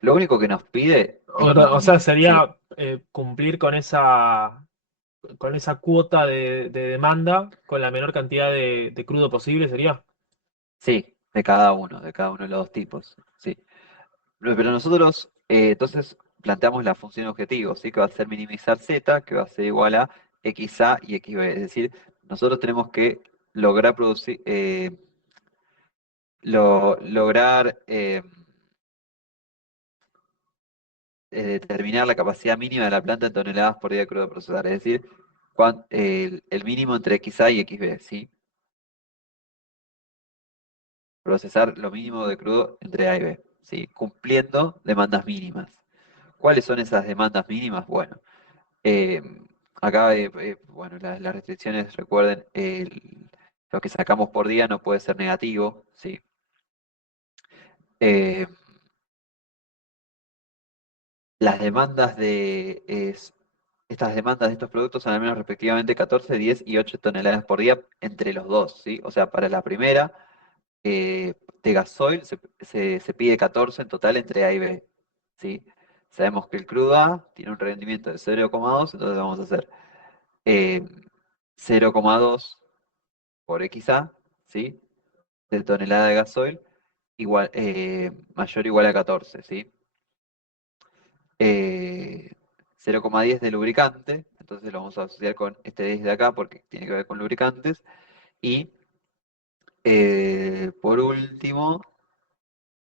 Lo único que nos pide es O sea, sí, sería cumplir con esa cuota de demanda con la menor cantidad de crudo posible, ¿sería? sí, de cada uno de los dos tipos, sí. Pero nosotros entonces planteamos la función objetivo, ¿sí? Que va a ser minimizar z, que va a ser igual a xa y xb. Es decir, nosotros tenemos que lograr producir, lograr determinar la capacidad mínima de la planta en toneladas por día de crudo a procesar. Es decir, el mínimo entre xa y xb, ¿sí? Procesar lo mínimo de crudo entre A y B, ¿sí? Cumpliendo demandas mínimas. ¿Cuáles son esas demandas mínimas? Bueno, eh, acá, bueno, las restricciones, recuerden, lo que sacamos por día no puede ser negativo, ¿sí? Eh, las demandas estas demandas de estos productos son al menos respectivamente 14, 10 y 8 toneladas por día entre los dos, ¿sí? O sea, para la primera de gasoil se pide 14 en total entre A y B, ¿sí? Sabemos que el crudo A tiene un rendimiento de 0,2, entonces vamos a hacer 0,2 por XA, ¿sí? De tonelada de gasoil, mayor o igual a 14, ¿sí? 0,10 de lubricante, entonces lo vamos a asociar con este 10 de acá porque tiene que ver con lubricantes. Y por último,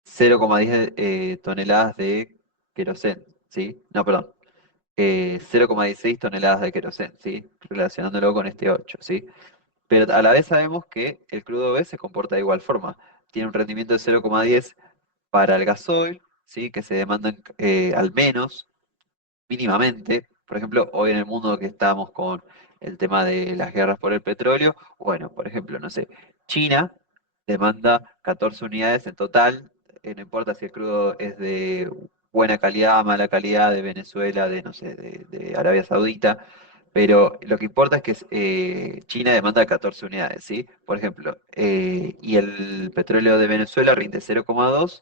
0,10 toneladas de queroseno, ¿sí? No, perdón. 0,16 toneladas de queroseno, ¿sí? Relacionándolo con este 8, ¿sí? Pero a la vez sabemos que el crudo B se comporta de igual forma. Tiene un rendimiento de 0,10 para el gasoil, ¿sí? Que se demandan al menos, mínimamente. Por ejemplo, hoy en el mundo que estamos con el tema de las guerras por el petróleo, bueno, por ejemplo, no sé, China demanda 14 unidades en total, no importa si el crudo es de buena calidad, mala calidad, de Venezuela, de, no sé, de Arabia Saudita, pero lo que importa es que China demanda 14 unidades, ¿sí? Por ejemplo, y el petróleo de Venezuela rinde 0,2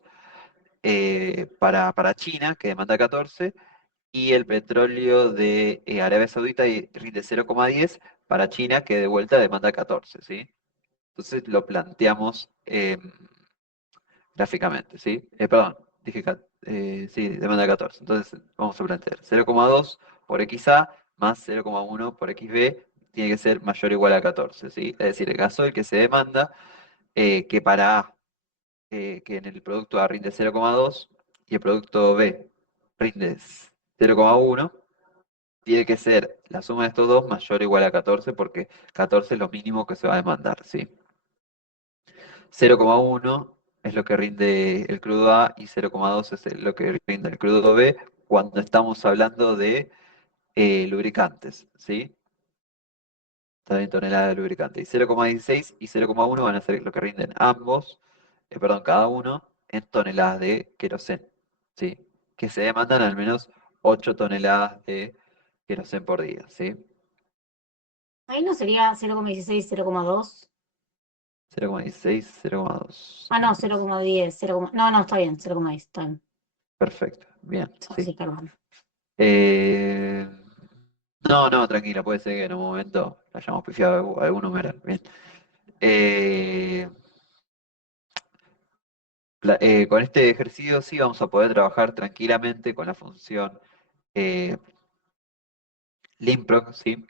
para China, que demanda 14, y el petróleo de Arabia Saudita rinde 0,10 para China, que de vuelta demanda 14, ¿sí? Entonces lo planteamos gráficamente, ¿sí? Perdón, dije, sí, demanda 14. Entonces vamos a plantear 0,2 por XA más 0,1 por XB tiene que ser mayor o igual a 14, ¿sí? Es decir, el gasoil que se demanda, que para A, que en el producto A rinde 0,2 y el producto B rinde 0,1, tiene que ser la suma de estos dos mayor o igual a 14 porque 14 es lo mínimo que se va a demandar, ¿sí? 0,1 es lo que rinde el crudo A y 0,2 es lo que rinde el crudo B cuando estamos hablando de lubricantes, ¿sí? También tonelada de lubricante. Y 0,16 y 0,1 van a ser lo que rinden ambos, perdón, cada uno en toneladas de queroseno, ¿sí? Que se demandan al menos 8 toneladas de queroseno por día, ¿sí? Ahí no sería 0,16, 0,2. 0,16, 0,2. Ah, no, 0,10, 0, no, no, está bien, 0,10, está bien. Perfecto, bien, Oh, sí. sí, perdón. Eh, no, no, tranquila, puede ser que en un momento hayamos pifiado algún número. Bien. Eh, con este ejercicio sí vamos a poder trabajar tranquilamente con la función eh, limproc, ¿sí?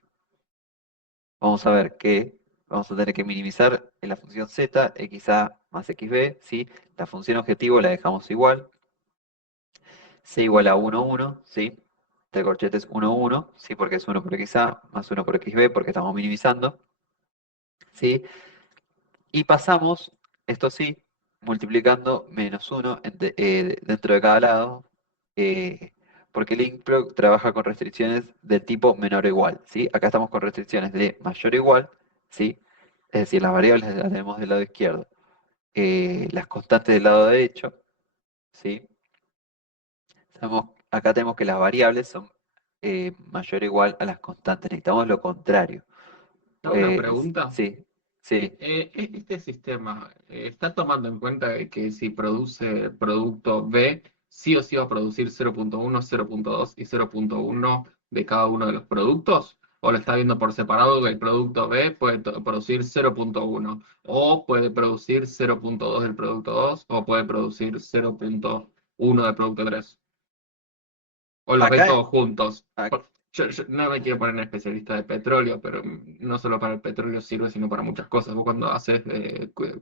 Vamos a ver que vamos a tener que minimizar en la función z, xa más xb, ¿sí? La función objetivo la dejamos igual. C igual a 1, 1, ¿sí? Este corchete es 1, 1, ¿sí? Porque es 1 por xa más 1 por xb, porque estamos minimizando, ¿sí? Y pasamos, esto sí, multiplicando -1 dentro de cada lado, porque el improc trabaja con restricciones del tipo menor o igual, ¿sí? Acá estamos con restricciones de mayor o igual, ¿sí? Es decir, las variables las tenemos del lado izquierdo, las constantes del lado derecho, ¿sí? Acá tenemos que las variables son mayor o igual a las constantes, necesitamos lo contrario. Una pregunta. Sí, sí. Este sistema está tomando en cuenta de que si produce producto B, sí o sí va a producir 0.1, 0.2 y 0.1 de cada uno de los productos, o lo está viendo por separado que el producto B puede producir 0.1, o puede producir 0.2 del producto 2, o puede producir 0.1 del producto 3, o los ve Acá, todos juntos. ac- Yo no me quiero poner especialista de petróleo, pero no solo para el petróleo sirve, sino para muchas cosas. Vos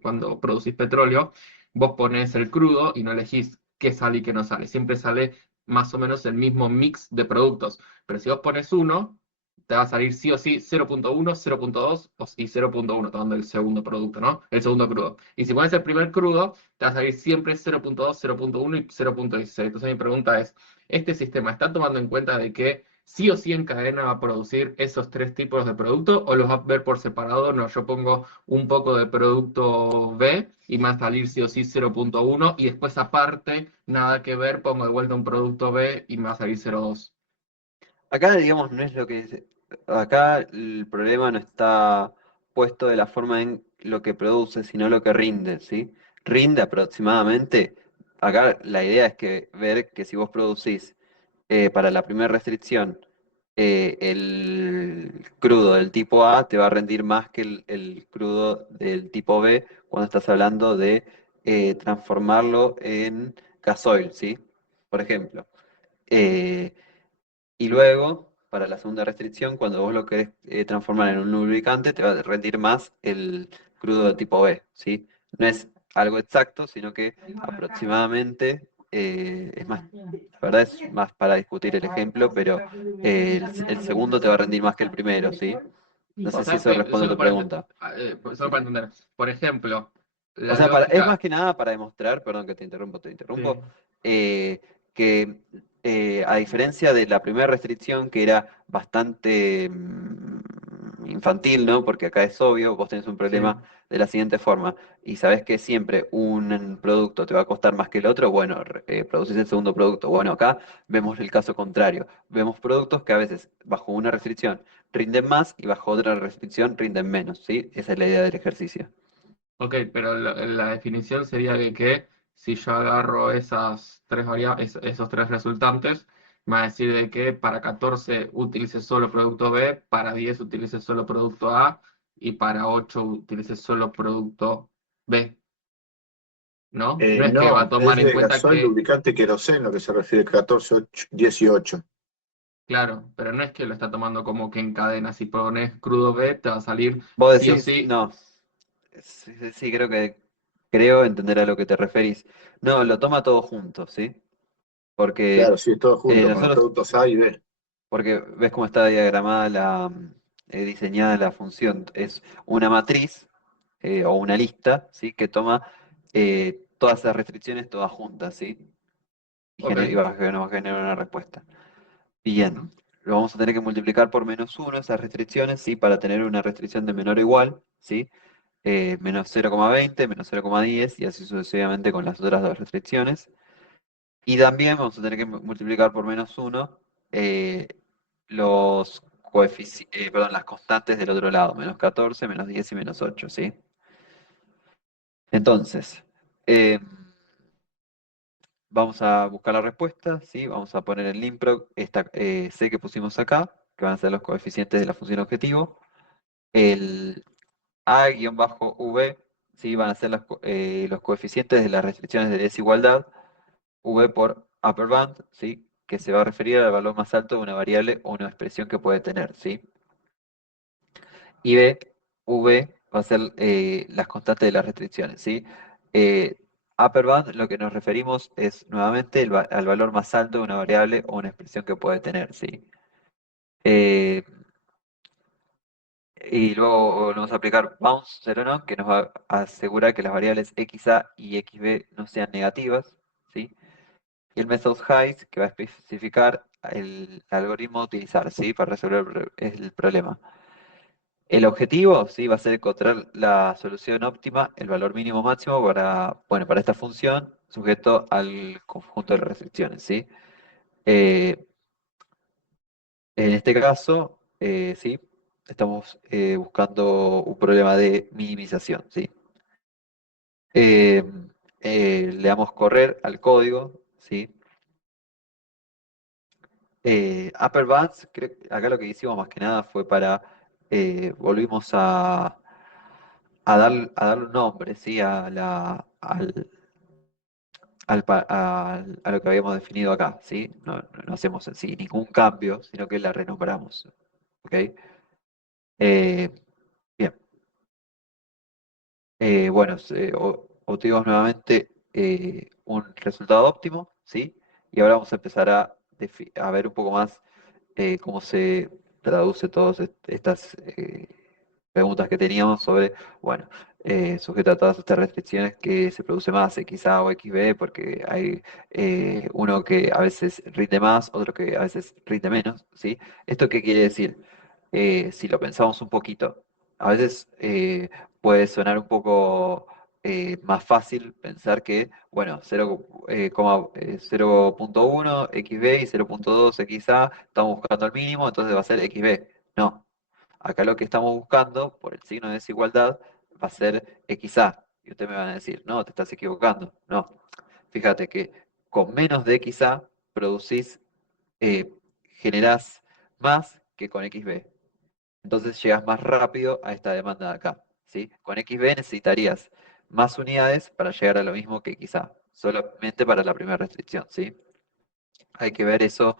cuando producís petróleo, vos ponés el crudo y no elegís qué sale y qué no sale. Siempre sale más o menos el mismo mix de productos. Pero si vos pones uno, te va a salir sí o sí 0.1, 0.2 y 0.1, tomando el segundo producto, ¿no? El segundo crudo. Y si pones el primer crudo, te va a salir siempre 0.2, 0.1 y 0.16. Entonces mi pregunta es, ¿este sistema está tomando en cuenta de que sí o sí en cadena va a producir esos tres tipos de productos o los va a ver por separado? No, yo pongo un poco de producto B y me va a salir sí o sí 0.1 y después aparte, nada que ver, pongo de vuelta un producto B y me va a salir 0.2. Acá, digamos, no es lo que dice. Acá el problema no está puesto de la forma en lo que produce, sino lo que rinde, ¿sí? Rinde aproximadamente. Acá la idea es que ver que si vos producís para la primera restricción el crudo del tipo A te va a rendir más que el crudo del tipo B cuando estás hablando de transformarlo en gasoil, ¿sí? Por ejemplo. Eh, y luego, para la segunda restricción, cuando vos lo querés transformar en un lubricante, te va a rendir más el crudo de tipo B, ¿sí? No es algo exacto, sino que aproximadamente es más, la verdad es más para discutir el ejemplo, pero el segundo te va a rendir más que el primero, ¿sí? No sé O si sea eso que, responde a tu pregunta. solo para entender, por ejemplo, O la sea, es más lógica, que nada para demostrar, perdón que te Sí. interrumpo, que a diferencia de la primera restricción, que era bastante infantil, ¿no? Porque acá es obvio, vos tenés un Sí. problema de la siguiente forma, y sabés que siempre un producto te va a costar más que el otro, bueno, producís el segundo producto. Bueno, acá vemos el caso contrario. Vemos productos que a veces, bajo una restricción, rinden más y bajo otra restricción rinden menos, ¿sí? Esa es la idea del ejercicio. ok, pero la definición sería de que si yo agarro esas tres esos tres resultantes, me va a decir de que para 14 utilice solo producto B, para 10 utilice solo producto A y para 8 utilice solo producto B, ¿no? No es que va a No, tomar es en de cuenta gasoil, que, lubricante, queroseno, lo que se refiere 14, 8, 18. claro, pero no es que lo está tomando como que en cadena. Si pones crudo B, te va a salir Vos sí o decís, sí. no, sí, sí, sí, creo entender a lo que te referís. No, lo toma todo junto, ¿sí? Claro, Porque sí, todo junto, con los nosotros, productos A y B. porque ves cómo está diagramada diseñada la función. Es una matriz o una lista, ¿sí? Que toma todas esas restricciones todas juntas, ¿sí? Y, Ok. nos va a generar una respuesta. Bien, lo vamos a tener que multiplicar por -1 esas restricciones, ¿sí? Para tener una restricción de menor o igual, ¿sí? Menos 0,20, menos 0,10 y así sucesivamente con las otras dos restricciones. Y también vamos a tener que multiplicar por -1 las constantes del otro lado, -14, -10 y -8, ¿sí? Entonces, eh, vamos a buscar la respuesta, ¿sí? Vamos a poner en limproc esta C que pusimos acá, que van a ser los coeficientes de la función objetivo. El A-V, ¿sí? Van a ser los coeficientes de las restricciones de desigualdad, V por upper bound, ¿sí? Que se va a referir al valor más alto de una variable o una expresión que puede tener, ¿sí? Y V va a ser las constantes de las restricciones, ¿sí? Upper bound, lo que nos referimos es nuevamente al valor más alto de una variable o una expresión que puede tener, ¿sí? Eh, Y luego vamos a aplicar bounce 0 no, que nos va a asegurar que las variables xa y xb no sean negativas, ¿sí? Y el method height, que va a especificar el algoritmo a utilizar, ¿sí? Para resolver el problema. El objetivo, ¿sí? Va a ser encontrar la solución óptima, el valor mínimo máximo para esta función, sujeto al conjunto de las restricciones, ¿sí? En este caso, sí, estamos buscando un problema de minimización, ¿sí? Le damos correr al código, ¿sí? Upper Bands, acá lo que hicimos más que nada fue volvimos a darle un nombre, ¿sí? A lo que habíamos definido acá, ¿sí? No hacemos en sí ningún cambio, sino que la renombramos, ¿ok? Eh, bien. Bueno, obtuvimos nuevamente un resultado óptimo, ¿sí? Y ahora vamos a empezar a ver un poco más cómo se traduce todas estas preguntas que teníamos sobre, bueno, sujeto a todas estas restricciones, que se produce más XA o XB, porque hay uno que a veces rinde más, otro que a veces rinde menos, ¿sí? ¿Esto qué quiere decir? Si lo pensamos un poquito, a veces puede sonar un poco más fácil pensar que, bueno, 0,1 XB y 0,2 XA, estamos buscando el mínimo, entonces va a ser XB. No, acá lo que estamos buscando, por el signo de desigualdad, va a ser XA. Y ustedes me van a decir, no, te estás equivocando. No, fíjate que con menos de XA eh, generás más que con XB. Entonces llegas más rápido a esta demanda de acá, ¿sí? Con XB necesitarías más unidades para llegar a lo mismo que XA, solamente para la primera restricción, ¿sí? Hay que ver eso,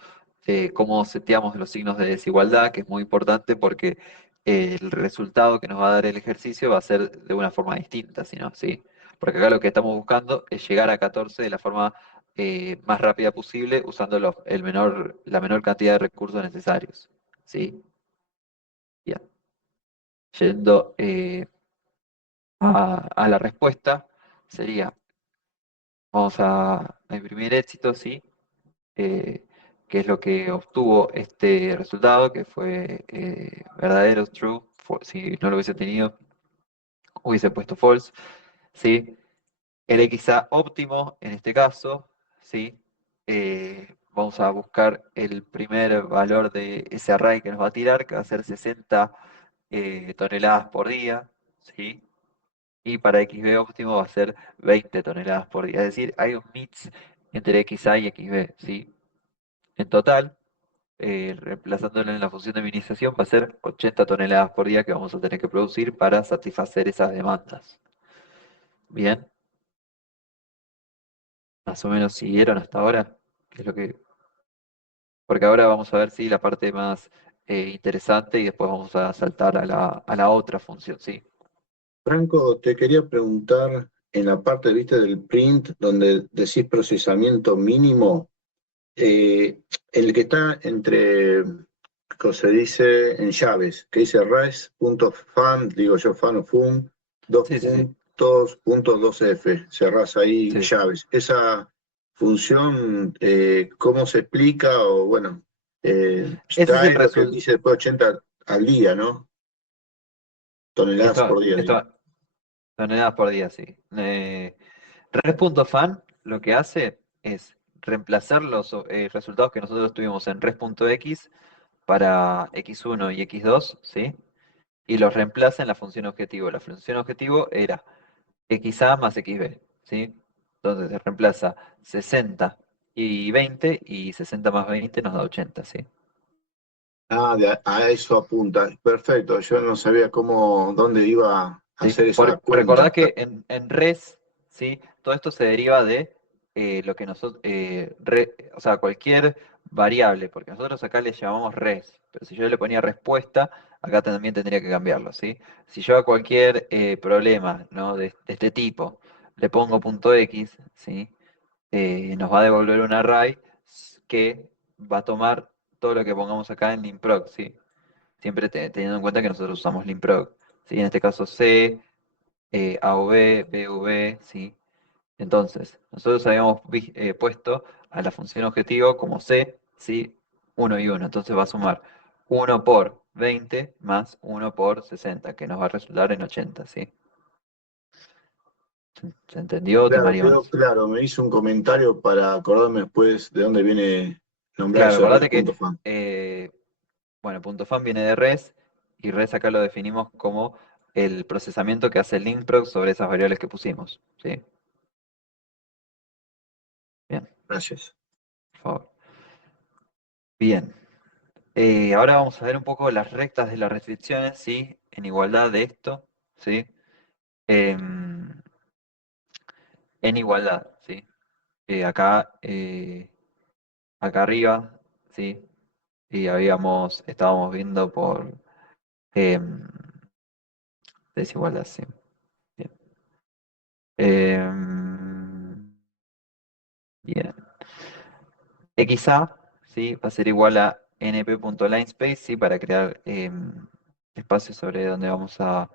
cómo seteamos los signos de desigualdad, que es muy importante porque el resultado que nos va a dar el ejercicio va a ser de una forma distinta, ¿sí? ¿Sí? Porque acá lo que estamos buscando es llegar a 14 de la forma más rápida posible, usando la menor cantidad de recursos necesarios, ¿sí? Bien. Yendo a la respuesta, sería, vamos a imprimir éxito, ¿sí? Que es lo que obtuvo este resultado, que fue verdadero, true. Si no lo hubiese tenido, hubiese puesto false, ¿sí? El XA óptimo, en este caso, ¿sí? Vamos a buscar el primer valor de ese array que nos va a tirar, que va a ser 60 toneladas por día, ¿sí? Y para XB óptimo va a ser 20 toneladas por día. Es decir, hay un mix entre XA y XB, ¿sí? En total, reemplazándolo en la función de minimización, va a ser 80 toneladas por día que vamos a tener que producir para satisfacer esas demandas. Bien, más o menos siguieron hasta ahora, que es lo que... Porque ahora vamos a ver, sí, la parte más interesante y después vamos a saltar a la otra función, ¿sí? Franco, te quería preguntar en la parte, viste, del print, donde decís procesamiento mínimo, el que está entre, como se dice, en llaves, que dice res.fan, digo yo, fan o fun, dos Sí, sí, sí. puntos, punto 2f, cerrás ahí Sí. llaves. Esa función, ¿cómo se explica? O bueno, Ese es trae el lo que resultado. dice después 80 al día, ¿no? Toneladas por día, digo. Toneladas por día, sí. Res.fan lo que hace es reemplazar los resultados que nosotros tuvimos en res.x para x1 y x2, ¿sí? Y los reemplaza en la función objetivo. La función objetivo era xa más xb, ¿sí? Entonces se reemplaza 60 y 20, y 60 más 20 nos da 80, ¿sí? Ah, a eso apunta. Perfecto. Yo no sabía dónde iba a ¿Sí? hacer esa Recordá cuenta. que en res, ¿sí? Todo esto se deriva de lo que nosotros, o sea, cualquier variable, porque nosotros acá le llamamos res, pero si yo le ponía respuesta, acá también tendría que cambiarlo, ¿sí? Si yo a cualquier problema, ¿no? de este tipo le pongo punto x, ¿sí? Nos va a devolver un array que va a tomar todo lo que pongamos acá en limproc, ¿sí? siempre teniendo en cuenta que nosotros usamos limprog, ¿sí? En este caso C, AOV, BV, ¿sí? Entonces, nosotros habíamos puesto a la función objetivo como C, ¿sí? 1 y 1. Entonces va a sumar 1 por 20 más 1 por 60, que nos va a resultar en 80, ¿sí? ¿Se entendió? Claro, Temario quedó más. claro. Me hizo un comentario para acordarme después de dónde viene nombrar Claro, eso de acordate que, res.fan. bueno, .fan viene de res, y res acá lo definimos como el procesamiento que hace el limprog sobre esas variables que pusimos, ¿sí? Bien, Gracias. por favor. Bien. Ahora vamos a ver un poco las rectas de las restricciones, ¿sí? En igualdad de esto, ¿sí? Em, en igualdad, ¿sí? Acá arriba, ¿sí? Y estábamos viendo por em, desigualdad, sí. Bien. Em, bien. XA, ¿sí? Va a ser igual a np.linespace, ¿sí? Para crear espacios sobre donde vamos a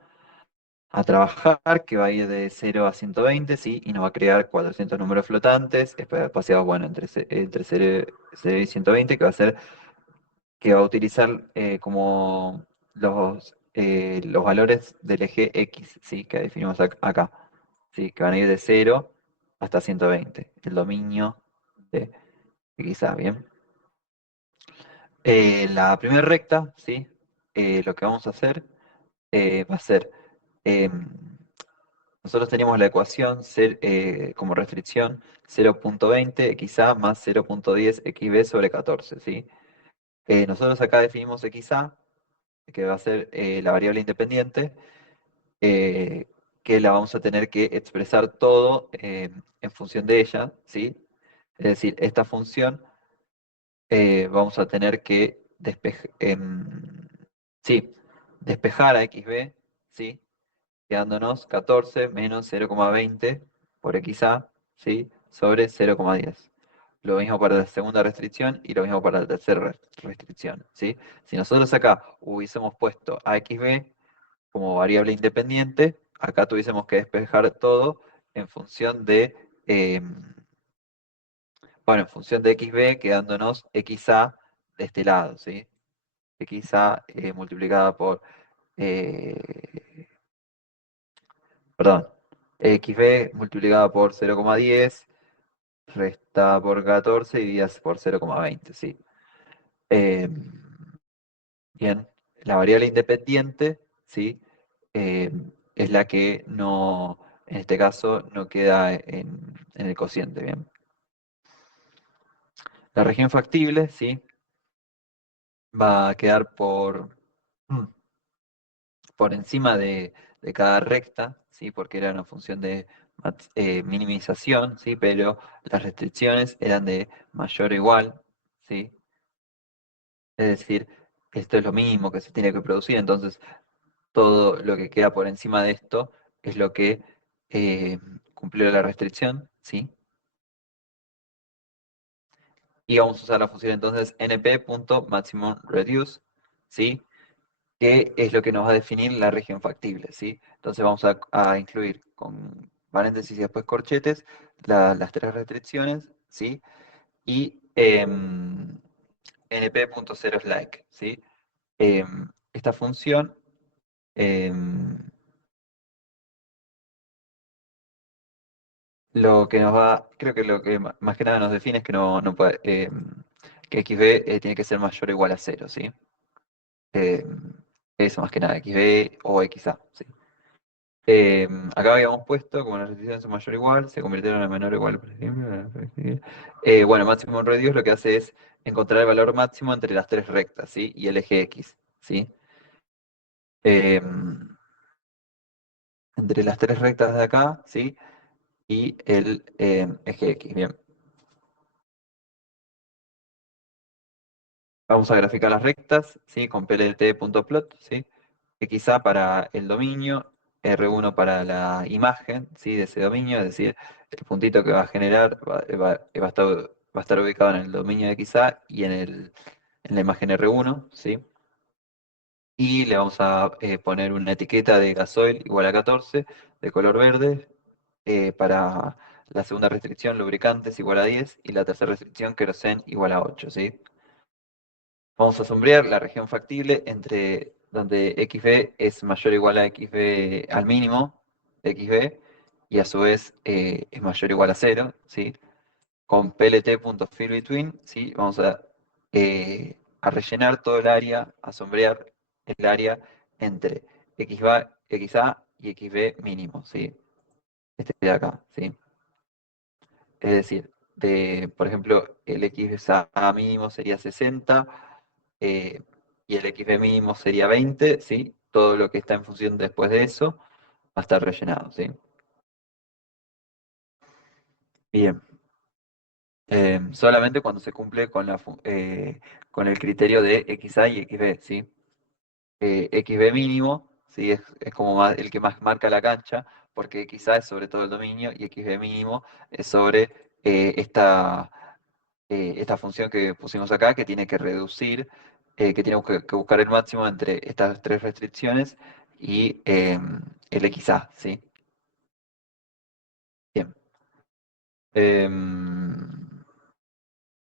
trabajar, que va a ir de 0 a 120, ¿sí? Y nos va a crear 400 números flotantes, espaciados, bueno, entre 0 y 120, que va a utilizar como los valores del eje X, ¿sí? Que definimos acá, ¿sí? Que van a ir de 0 hasta 120, el dominio de XA, ¿bien? La primera recta, ¿sí? Lo que vamos a hacer va a ser, em, nosotros teníamos la ecuación como restricción 0.20 XA más 0.10 XB sobre 14, ¿sí? Nosotros acá definimos XA, que va a ser la variable independiente, que la vamos a tener que expresar todo en función de ella, ¿sí? Es decir, esta función vamos a tener que sí, despejar a XB, ¿sí? Quedándonos 14 menos 0,20 por XA, ¿sí? Sobre 0,10. Lo mismo para la segunda restricción y lo mismo para la tercera restricción, ¿sí? Si nosotros acá hubiésemos puesto a XB como variable independiente, acá tuviésemos que despejar todo en función de, bueno, en función de XB, quedándonos XA de este lado, ¿sí? XA multiplicada por, perdón, XB multiplicada por 0,10, resta por 14 y divididas por 0,20, ¿sí? Eh, bien, la variable independiente, ¿sí? Es la que no, en este caso, no queda en el cociente, ¿bien? La región factible, ¿sí? Va a quedar por encima de cada recta, ¿sí? Porque era una función de minimización, ¿sí? Pero las restricciones eran de mayor o igual, ¿sí? Es decir, esto es lo mínimo que se tiene que producir, entonces todo lo que queda por encima de esto es lo que cumplió la restricción, ¿sí? Y vamos a usar la función entonces np.maximumReduce, ¿sí? Que es lo que nos va a definir la región factible, ¿sí? Entonces vamos a incluir con paréntesis y después corchetes las tres restricciones, ¿sí? Y np.0/like, ¿sí? Esta función lo que nos va, creo que lo que más que nada nos define es que no puede, que XB tiene que ser mayor o igual a 0, ¿sí? Eso más que nada, XB o XA, ¿sí? Acá habíamos puesto, como las restricciones son mayor o igual, se convirtieron en menor o igual, por ejemplo. Bueno, máximo reduce lo que hace es encontrar el valor máximo entre las tres rectas, ¿sí? Y el eje X, ¿sí? Entre las tres rectas de acá, ¿sí? Y el eje X, bien. Vamos a graficar las rectas, ¿sí? Con plt.plot, ¿sí? XA para el dominio, R1 para la imagen, ¿sí? De ese dominio, es decir, el puntito que va a generar va a estar ubicado en el dominio de XA y en la imagen R1, ¿sí? y le vamos a poner una etiqueta de gasoil igual a 14 de color verde. Para la segunda restricción, lubricantes igual a 10 y la tercera restricción, queroseno igual a 8, ¿sí? Vamos a sombrear la región factible entre donde XB es mayor o igual a XB al mínimo, XB, y a su vez es mayor o igual a 0, ¿sí? Con plt.fillBetween, ¿sí? Vamos a rellenar todo el área, a sombrear el área entre XA y XB mínimo, ¿sí? Este de acá, ¿sí? Es decir, por ejemplo, el XA mínimo sería 60 y el XB mínimo sería 20, ¿sí? Todo lo que está en función después de eso va a estar rellenado, ¿sí? Bien. Solamente cuando se cumple con el criterio de XA y XB, ¿sí? XB mínimo, ¿sí? Es como el que más marca la cancha, porque XA es sobre todo el dominio y XB mínimo es sobre esta función que pusimos acá, que tiene que reducir, que tiene que buscar el máximo entre estas tres restricciones y el XA, ¿sí? Bien.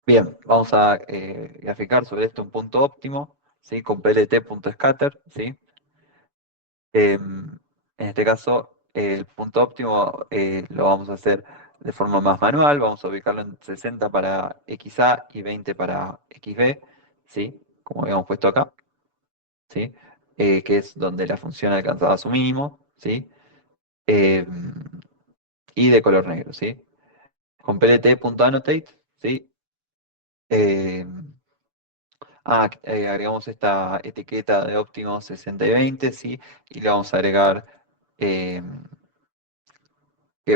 Bien, vamos a graficar sobre esto un punto óptimo, ¿sí? Con plt.scatter, ¿sí? En este caso, el punto óptimo lo vamos a hacer de forma más manual, vamos a ubicarlo en 60 para XA y 20 para XB, ¿sí? Como habíamos puesto acá, ¿sí? Que es donde la función alcanzaba su mínimo, ¿sí? Y de color negro, ¿sí? Con plt.annotate, ¿sí? Agregamos esta etiqueta de óptimo 60 y 20, ¿sí? Y le vamos a agregar eh,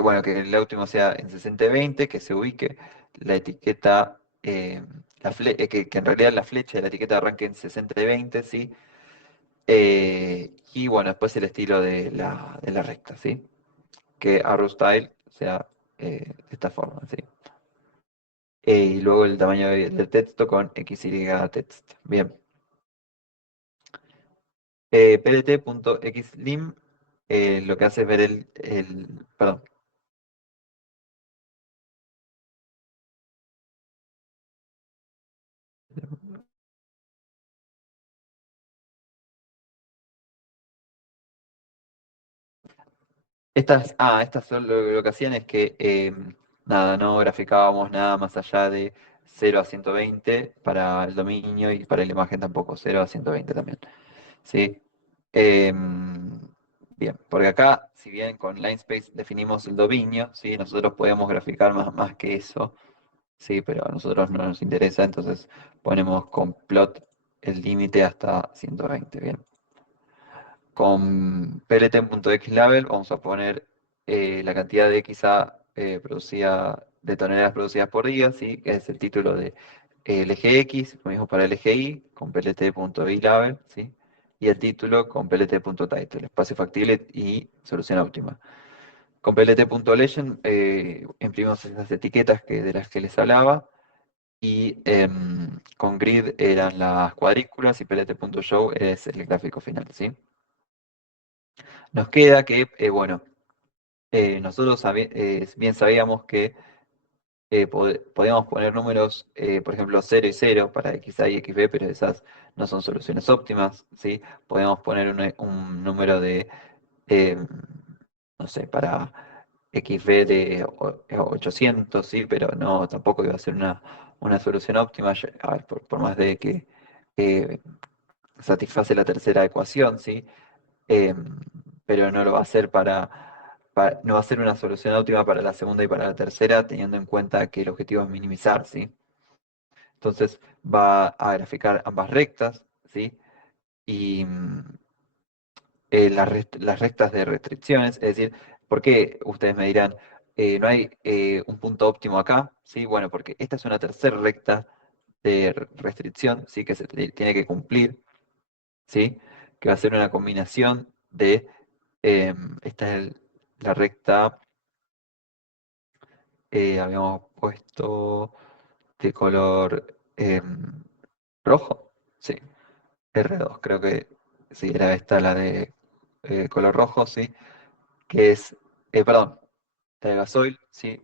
bueno, que el óptimo sea en 60 y 20, que se ubique la etiqueta, que en realidad la flecha de la etiqueta arranque en 60 y 20, ¿sí? Y bueno, después el estilo de la recta, ¿sí? Que arrow style sea de esta forma, ¿sí? Y luego el tamaño del texto con XY text. Bien. plt.xlim lo que hace es ver perdón. Estas son lo que hacían es que nada, no graficábamos nada más allá de 0 a 120 para el dominio y para la imagen tampoco, 0 a 120 también. ¿Sí? Bien, porque acá, si bien con LineSpace definimos el dominio, ¿sí? Nosotros podemos graficar más que eso, ¿sí? Pero a nosotros no nos interesa, entonces ponemos con plot el límite hasta 120, bien. Con plt.xlabel vamos a poner la cantidad de XA de toneladas producidas por día, ¿sí? Que es el título de el eje X, lo mismo para el eje Y, con plt.ilabel, ¿sí? Y el título con plt.title, espacio factible y solución óptima. Con plt.legend imprimimos esas etiquetas de las que les hablaba, y con grid eran las cuadrículas y plt.show es el gráfico final, ¿sí? Nos queda que, bueno, nosotros bien sabíamos que podíamos poner números, por ejemplo, 0 y 0 para XA y XB, pero esas no son soluciones óptimas, ¿sí? Podemos poner un número de, no sé, para XB de 800, ¿sí? Pero no, tampoco iba a ser una solución óptima, a ver, por más de que eh, satisface la tercera ecuación, ¿sí? Pero no lo va a hacer no va a ser una solución óptima para la segunda y para la tercera, teniendo en cuenta que el objetivo es minimizar, ¿sí? Entonces va a graficar ambas rectas, ¿sí? Y las rectas de restricciones, es decir, ¿por qué ustedes me dirán, no hay un punto óptimo acá? ¿Sí? Bueno, porque esta es una tercera recta de restricción, ¿sí? Que se tiene que cumplir, ¿sí? Que va a ser una combinación de, esta es la recta, habíamos puesto de color rojo, sí, R2, creo que sí, era esta la de color rojo, sí, que es, perdón, la de gasoil, sí.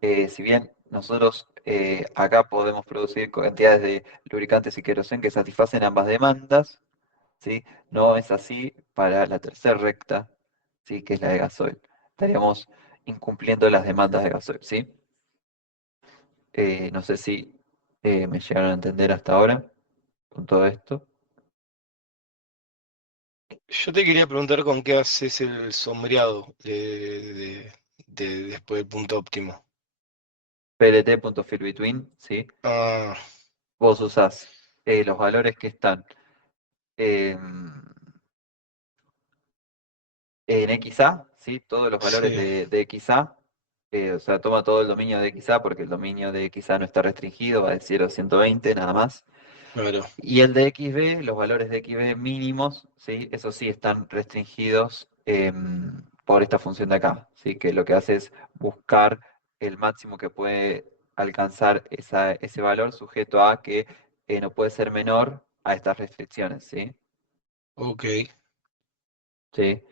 Si bien nosotros acá podemos producir cantidades de lubricantes y queroseno que satisfacen ambas demandas, ¿sí? No es así para la tercera recta, ¿sí? Que es la de gasoil. Estaríamos incumpliendo las demandas de gasoil, ¿sí? No sé si me llegaron a entender hasta ahora con todo esto. Yo te quería preguntar con qué haces el sombreado después del punto óptimo. PLT.FillBetween, ¿sí? Ah, Vos usás los valores que están en XA, ¿sí? Todos los valores sí, de XA, o sea, toma todo el dominio de XA porque el dominio de XA no está restringido, va de 0 a 120 nada más. claro. Y el de XB, los valores de XB mínimos, ¿sí? Esos sí están restringidos por esta función de acá, ¿sí? Que lo que hace es buscar el máximo que puede alcanzar ese valor sujeto a que no puede ser menor a estas restricciones, ¿sí? Ok. Sí,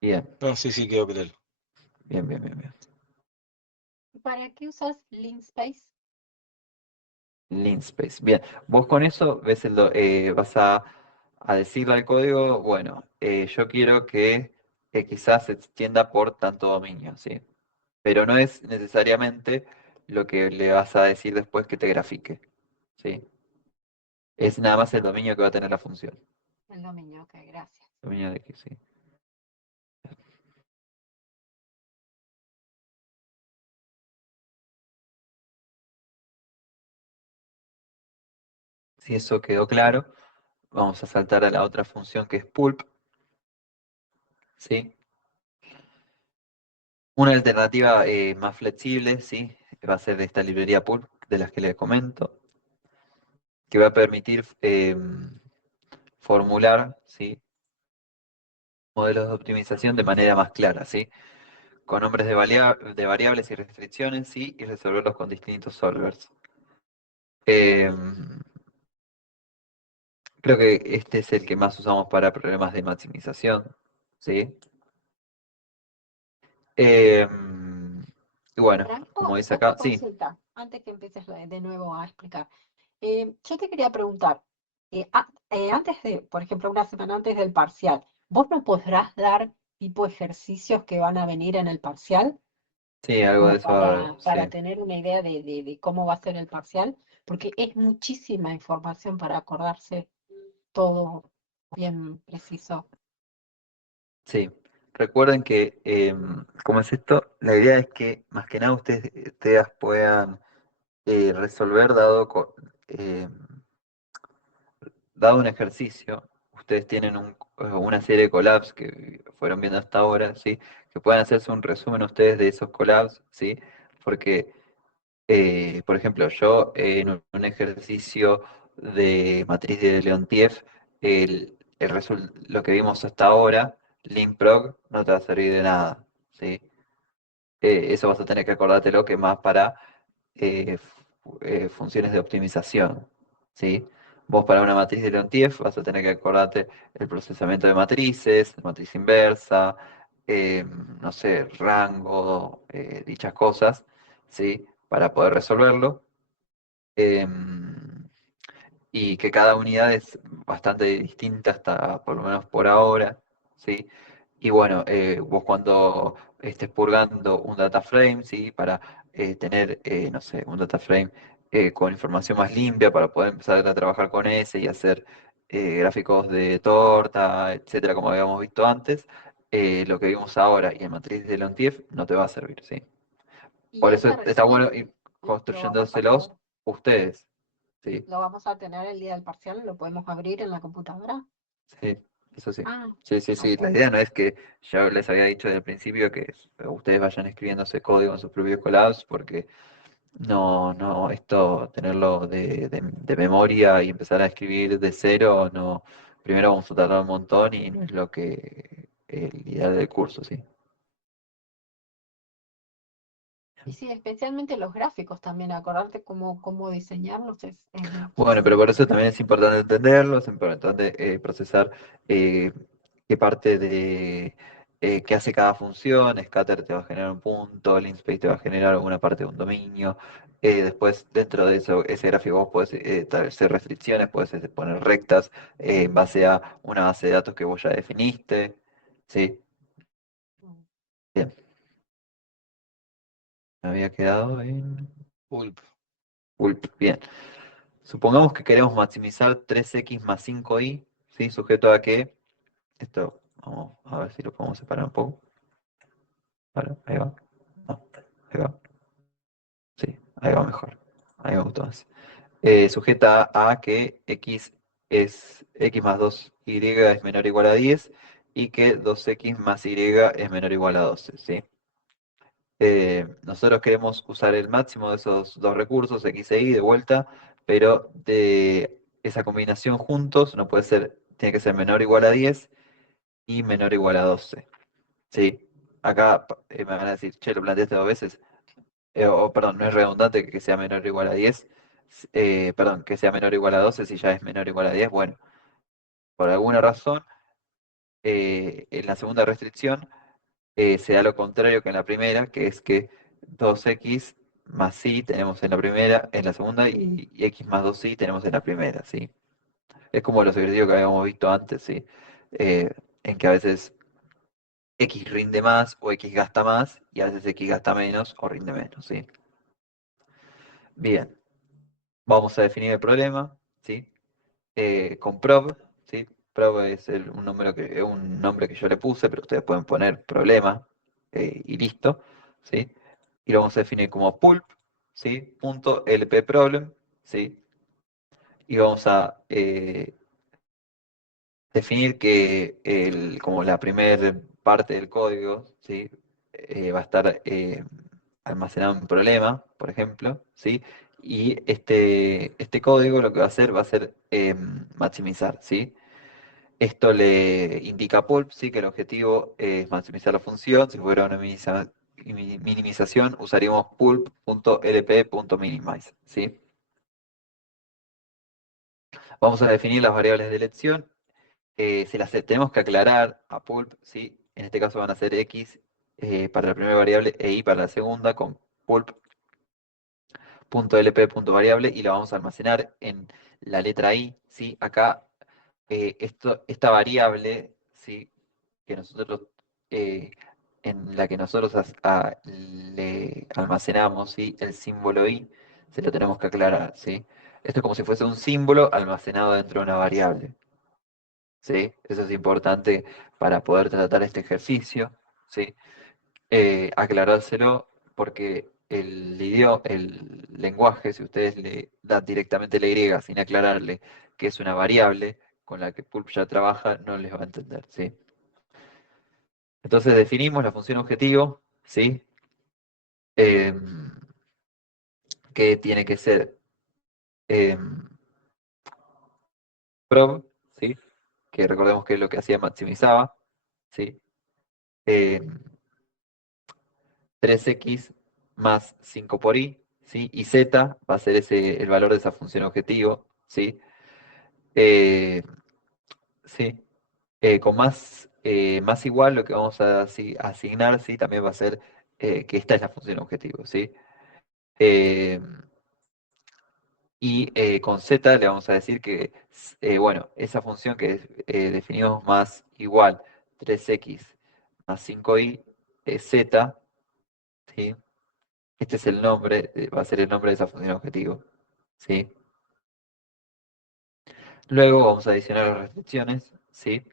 bien, No, sí, sí, quedó claro. bien, bien, bien, bien. ¿Para qué usas Linspace? Linspace. Bien, vos con eso ves vas a decirle al código, bueno, yo quiero que quizás se extienda por tanto dominio, ¿sí? Pero no es necesariamente lo que le vas a decir después que te grafique, ¿sí? Es nada más el dominio que va a tener la función. El dominio, ok, gracias. Dominio de X, sí. Si eso quedó claro, vamos a saltar a la otra función que es pulp, ¿sí? Una alternativa más flexible, ¿sí? Va a ser de esta librería pulp de las que les comento, que va a permitir formular, ¿sí? Modelos de optimización de manera más clara, ¿sí? Con nombres de variables y restricciones, ¿sí? Y resolverlos con distintos solvers. Creo que este es el que más usamos para problemas de maximización, ¿sí? Y bueno, como Franco, dice otra acá, sí, consulta, antes que empieces de nuevo a explicar. Yo te quería preguntar, antes de, por ejemplo, una semana antes del parcial, ¿vos nos podrás dar tipo ejercicios que van a venir en el parcial? sí, algo de Como eso va a haber, para sí. tener una idea de cómo va a ser el parcial, porque es muchísima información para acordarse todo bien preciso. Sí, recuerden que, ¿cómo es esto? La idea es que más que nada ustedes puedan resolver dado un ejercicio. Ustedes tienen una serie de collabs que fueron viendo hasta ahora, ¿sí? Que puedan hacerse un resumen ustedes de esos collabs, ¿sí? Porque, por ejemplo, yo en un ejercicio de matriz de Leontief, lo que vimos hasta ahora, limprog, no te va a servir de nada, ¿sí? Eso vas a tener que acordártelo que más para funciones de optimización, ¿sí? Vos para una matriz de Leontief vas a tener que acordarte el procesamiento de matrices, matriz inversa, no sé, rango, dichas cosas, ¿sí? Para poder resolverlo. Y que cada unidad es bastante distinta hasta por lo menos por ahora, ¿sí? Y bueno, vos cuando estés purgando un data frame, ¿sí? Para tener, no sé, un data frame con información más limpia para poder empezar a trabajar con ese y hacer gráficos de torta, etcétera, como habíamos visto antes, lo que vimos ahora y en matriz de Leontief no te va a servir, ¿sí? Y Por eso ese está bueno resumen ir lo vamos a tener, construyéndoselos ustedes, ¿sí? lo vamos a tener el día del parcial, lo podemos abrir en la computadora. Sí, eso sí. Ah, Sí, sí, sí. La ok. idea no es que ya les había dicho desde el principio que ustedes vayan escribiéndose código en sus propios collabs, porque no, esto, tenerlo de memoria y empezar a escribir de cero, no. Primero vamos a tardar un montón y no es lo que el ideal del curso, sí. Y sí, especialmente los gráficos también, acordarte cómo diseñarlos Bueno, pero por eso también es importante entenderlo, es importante procesar eh, qué parte de qué hace cada función. Scatter te va a generar un punto, Linspace te va a generar una parte de un dominio. Después, dentro de eso, ese gráfico vos podés establecer restricciones, podés poner rectas en base a una base de datos que vos ya definiste. ¿Sí? Bien. Me había quedado en Pulp. Pulp. Bien. Supongamos que queremos maximizar 3x más 5y, ¿sí? Sujeto a que esto, vamos a ver si lo podemos separar un poco. Vale, ahí va. No, ahí va. Sí, ahí va mejor. Ahí me gustó más. Sujeta a que x más 2y es menor o igual a 10 y que 2x más y es menor o igual a 12, ¿sí? Nosotros queremos usar el máximo de esos dos recursos, x e y, de vuelta, pero de esa combinación juntos no puede ser, tiene que ser menor o igual a 10 y menor o igual a 12. ¿Sí? Acá me van a decir, che, lo planteaste dos veces. Perdón, no es redundante que sea menor o igual a 10. Perdón, que sea menor o igual a 12 si ya es menor o igual a 10. Bueno, por alguna razón, en la segunda restricción se da lo contrario que en la primera, que es que 2x más y tenemos en la primera, en la segunda, y x más 2y tenemos en la primera, ¿sí? Es como los ejercicios que habíamos visto antes, ¿sí? Eh, en que a veces x rinde más o x gasta más, y a veces x gasta menos o rinde menos, ¿sí? Bien, vamos a definir el problema, ¿sí? Con prob, ¿sí? Prob es un nombre que yo le puse, pero ustedes pueden poner problema y listo, ¿sí? Y lo vamos a definir como pulp, ¿sí? Punto lp problem, ¿sí? Y vamos a definir que como la primera parte del código, ¿sí? Va a estar almacenado en problema, por ejemplo, ¿sí? Y este código lo que va a hacer maximizar, ¿sí? Esto le indica a Pulp, ¿sí? Que el objetivo es maximizar la función. Si fuera una minimización, usaríamos pulp.lp.minimize, ¿sí? Vamos a definir las variables de elección. Se las tenemos que aclarar a Pulp, ¿sí? En este caso van a ser x para la primera variable e y para la segunda con pulp.lp.variable y la vamos a almacenar en la letra i, ¿sí? Acá esta variable, ¿sí? Que nosotros, en la que nosotros le almacenamos, ¿sí? El símbolo i, se lo tenemos que aclarar, ¿sí? Esto es como si fuese un símbolo almacenado dentro de una variable, ¿sí? Eso es importante para poder tratar este ejercicio, ¿sí? Aclarárselo porque el lenguaje, si ustedes le dan directamente la y sin aclararle que es una variable con la que Pulp ya trabaja, no les va a entender, ¿sí? Entonces definimos la función objetivo, ¿sí? Que tiene que ser prob, ¿sí? Que recordemos que es lo que hacía maximizaba, ¿sí? 3x más 5 por y, ¿sí? Y z va a ser el valor de esa función objetivo, ¿sí? Eh, ¿Sí? Con más igual lo que vamos a asignar, ¿sí? También va a ser que esta es la función objetivo, ¿sí? Eh, y con z le vamos a decir que, bueno, esa función que definimos más igual 3x más 5y es z, ¿sí? Este es el nombre, va a ser el nombre de esa función objetivo, ¿sí? Luego vamos a adicionar las restricciones, ¿sí?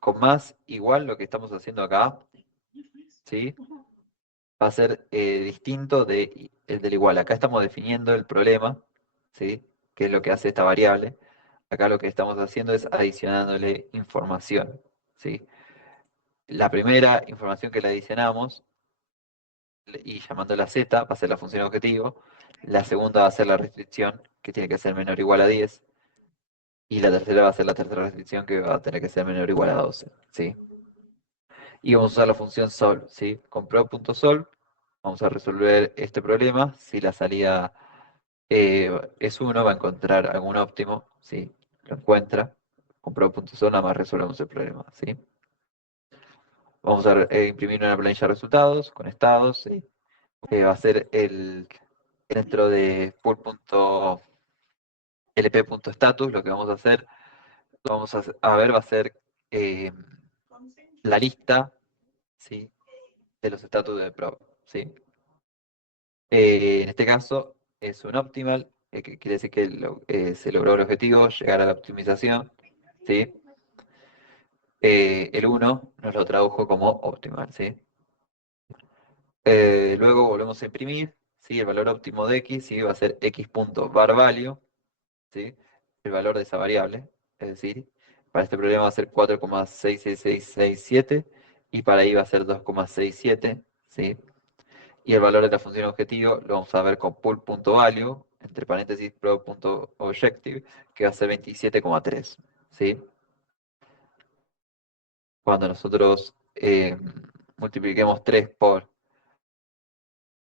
Con más igual lo que estamos haciendo acá, ¿sí? Va a ser distinto el del igual. Acá estamos definiendo el problema, ¿sí? Que es lo que hace esta variable. Acá lo que estamos haciendo es adicionándole información, ¿sí? La primera información que le adicionamos y llamándola z va a ser la función objetivo. La segunda va a ser la restricción, que tiene que ser menor o igual a 10. Y la tercera va a ser la tercera restricción, que va a tener que ser menor o igual a 12, ¿sí? Y vamos a usar la función solve, ¿sí? Con pro.solve vamos a resolver este problema. Si la salida es 1, va a encontrar algún óptimo, ¿sí? Lo encuentra. Con pro.solve nada más resolvemos el problema, ¿sí? Vamos a imprimir una planilla de resultados con estados, ¿sí? Va a ser dentro de pool.lp.status, lo que vamos a hacer, a ver, va a ser la lista, ¿sí? De los estatus de probe, ¿sí? En este caso es un optimal, que quiere decir que se logró el objetivo, llegar a la optimización, ¿sí? El 1 nos lo tradujo como optimal, ¿sí? Luego volvemos a imprimir, ¿sí? El valor óptimo de x, ¿sí? Va a ser x.varValue, ¿sí? El valor de esa variable, es decir, para este problema va a ser 4,66667 y para ahí va a ser 2,67, ¿sí? Y el valor de la función objetivo lo vamos a ver con pool.value, entre paréntesis pro.objective, que va a ser 27,3, ¿sí? Cuando nosotros multipliquemos 3 por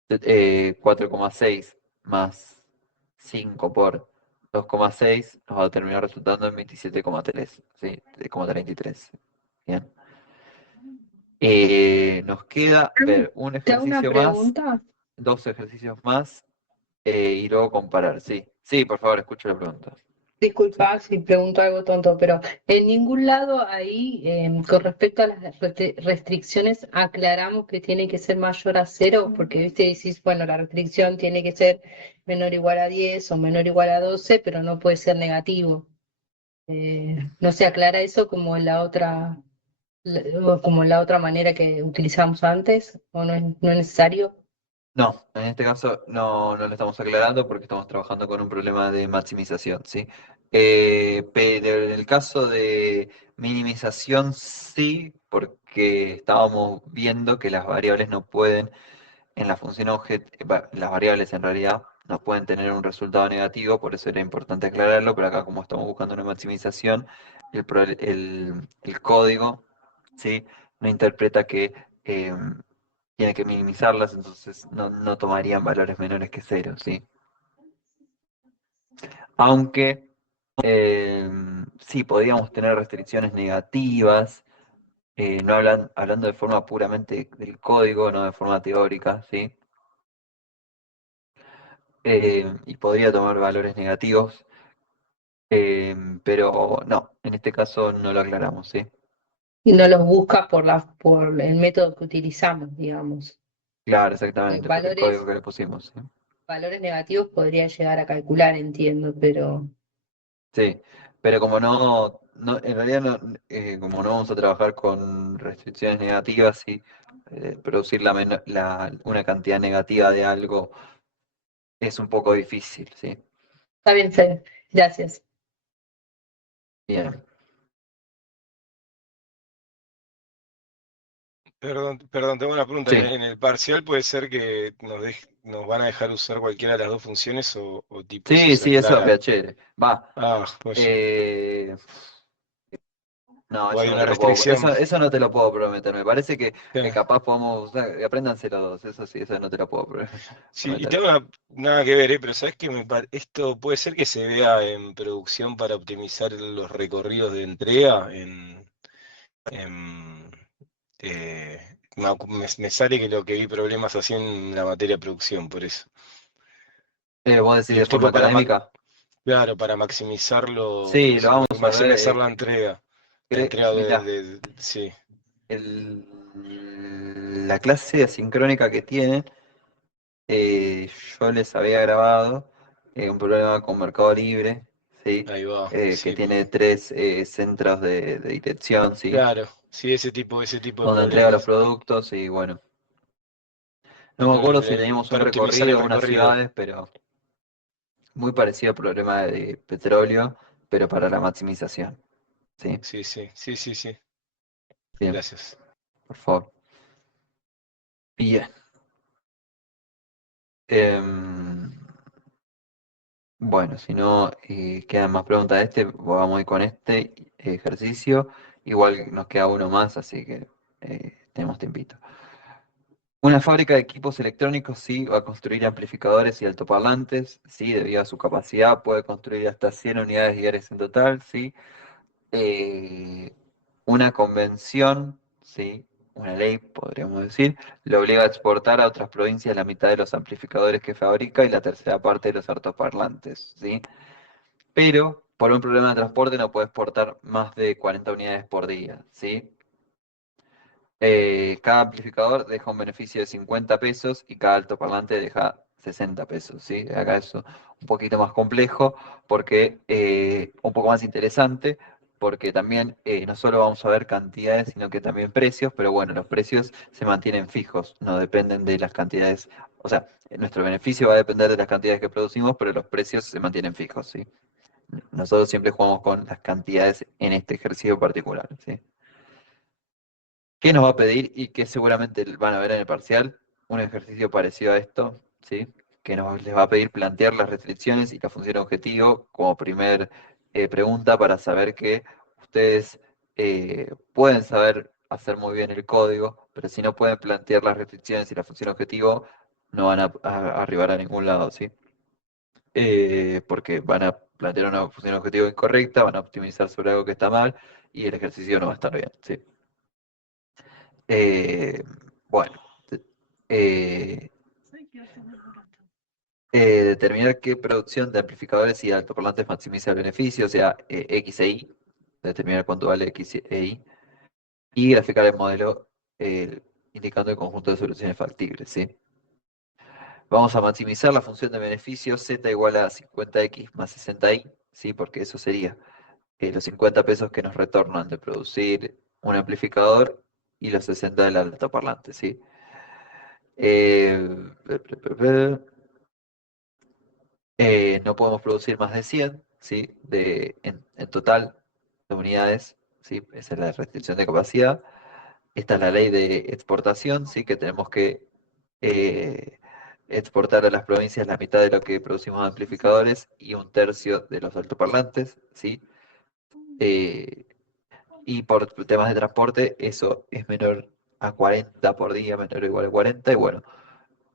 4,6 más 5 por 2,6 nos va a terminar resultando en 27,3, ¿sí? 33. Bien. Nos queda ver un Te hago una ejercicio más, pregunta. 2 ejercicios más y luego comparar, sí. Sí, por favor, escucho la pregunta. Sí. Disculpa si pregunto algo tonto, pero en ningún lado ahí, con respecto a las restricciones, aclaramos que tiene que ser mayor a 0, porque viste, decís, bueno, la restricción tiene que ser menor o igual a 10 o menor o igual a 12, pero no puede ser negativo. ¿No se aclara eso como en la otra, o como en la otra manera que utilizamos antes? ¿O no es necesario? No, en este caso no lo estamos aclarando porque estamos trabajando con un problema de maximización, ¿sí? Pero en el caso de minimización sí, porque estábamos viendo que las variables no pueden, en la función las variables en realidad no pueden tener un resultado negativo, por eso era importante aclararlo, pero acá como estamos buscando una maximización, el código, ¿sí? No interpreta que tiene que minimizarlas, entonces no tomarían valores menores que 0, ¿sí? Aunque sí, podríamos tener restricciones negativas, no hablando de forma puramente del código, no de forma teórica, ¿sí? Y podría tomar valores negativos, pero no, en este caso no lo aclaramos, ¿sí? Y no los busca por el método que utilizamos, digamos. Claro, exactamente, por el Valores, código que le pusimos, ¿sí? valores negativos podría llegar a calcular, entiendo, pero Sí, pero como en realidad como no vamos a trabajar con restricciones negativas y producir una cantidad negativa de algo es un poco difícil, ¿sí? está bien, Fede. Gracias. Bien. Perdón, tengo una pregunta. Sí, En el parcial puede ser que nos van a dejar usar cualquiera de las dos funciones o tipo eso sí, se sí, eso, aclara. PHR. Va. Ah, oye, eh, no, o eso hay no una te lo puedo, restricción. eso no te lo puedo prometer. Me parece que Claro. capaz podemos usar, apréndanse los dos, eso sí, eso no te lo puedo Sí, y prometer. tengo nada que ver, pero sabes que esto puede ser que se vea en producción para optimizar los recorridos de entrega en, me sale que lo que vi problemas así en la materia de producción, por eso. ¿Vos decís de Digo, forma tipo académica? claro, para maximizar Sí, lo vamos a ver. maximizar la entrega Mirá, sí, la clase asincrónica que tiene, yo les había grabado un problema con Mercado Libre, ¿sí? ahí va, Que sí, tiene 3 centros de dirección, ¿sí? claro, sí, ese tipo de Donde entrega los problemas, productos y bueno, no me acuerdo si teníamos un para optimizar el recorrido o unas recorrido. ciudades, pero muy parecido al problema de petróleo, pero para la maximización, ¿sí? Sí, sí, sí, sí, sí, Bien, gracias. por favor. Bien. Em, Bueno, si no quedan más preguntas de este, vamos a ir con este ejercicio. Igual nos queda uno más, así que tenemos tiempito. Una fábrica de equipos electrónicos sí va a construir amplificadores y altoparlantes, sí, debido a su capacidad puede construir hasta 100 unidades diarias en total, sí. Una convención, sí, una ley, podríamos decir, le obliga a exportar a otras provincias la mitad de los amplificadores que fabrica y la tercera parte de los altoparlantes, sí. Pero por un problema de transporte no puede exportar más de 40 unidades por día, ¿sí? Cada amplificador deja un beneficio de 50 pesos y cada altoparlante deja 60 pesos, ¿sí? Acá es un poquito más complejo, porque un poco más interesante, porque también no solo vamos a ver cantidades, sino que también precios, pero bueno, los precios se mantienen fijos, no dependen de las cantidades, o sea, nuestro beneficio va a depender de las cantidades que producimos, pero los precios se mantienen fijos, ¿sí? Nosotros siempre jugamos con las cantidades en este ejercicio particular, ¿sí? ¿Qué nos va a pedir y que seguramente van a ver en el parcial? Un ejercicio parecido a esto, ¿sí? Que les va a pedir plantear las restricciones y la función objetivo como primer pregunta para saber que ustedes pueden saber hacer muy bien el código, pero si no pueden plantear las restricciones y la función objetivo, no van a arribar a ningún lado, ¿sí? Porque van a plantear una función objetivo incorrecta, van a optimizar sobre algo que está mal y el ejercicio no va a estar bien, ¿sí? Eh, bueno, eh, determinar qué producción de amplificadores y altoparlantes maximiza el beneficio, o sea, X e Y, determinar cuánto vale X e Y, y graficar el modelo indicando el conjunto de soluciones factibles, ¿sí? Vamos a maximizar la función de beneficio Z igual a 50X más 60Y, ¿sí? Porque eso sería los 50 pesos que nos retornan de producir un amplificador y los 60 del altoparlante, ¿sí? Eh, no podemos producir más de 100, ¿sí? En total de unidades, ¿sí? Esa es la restricción de capacidad. Esta es la ley de exportación, ¿sí? Que tenemos que eh, exportar a las provincias la mitad de lo que producimos de amplificadores y un tercio de los altoparlantes, ¿sí? Eh, y por temas de transporte, eso es menor a 40 por día, menor o igual a 40, y bueno,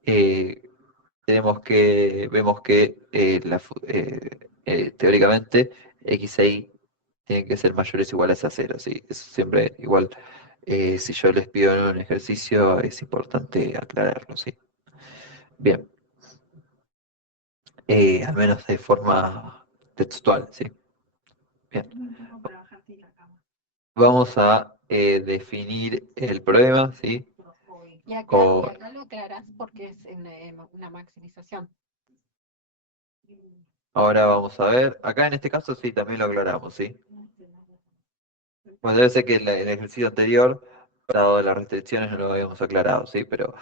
eh, vemos que teóricamente X e Y tienen que ser mayores o iguales a cero, ¿sí? Eso siempre igual, si yo les pido en un ejercicio, es importante aclararlo, ¿sí? Bien, al menos de forma textual, ¿sí? Bien. Vamos a definir el problema, ¿sí? Y O, acá lo aclarás porque es una maximización. ahora vamos a ver, acá en este caso sí, también lo aclaramos, ¿sí? Bueno, debe ser que el ejercicio anterior, dado las restricciones, no lo habíamos aclarado, ¿sí? Pero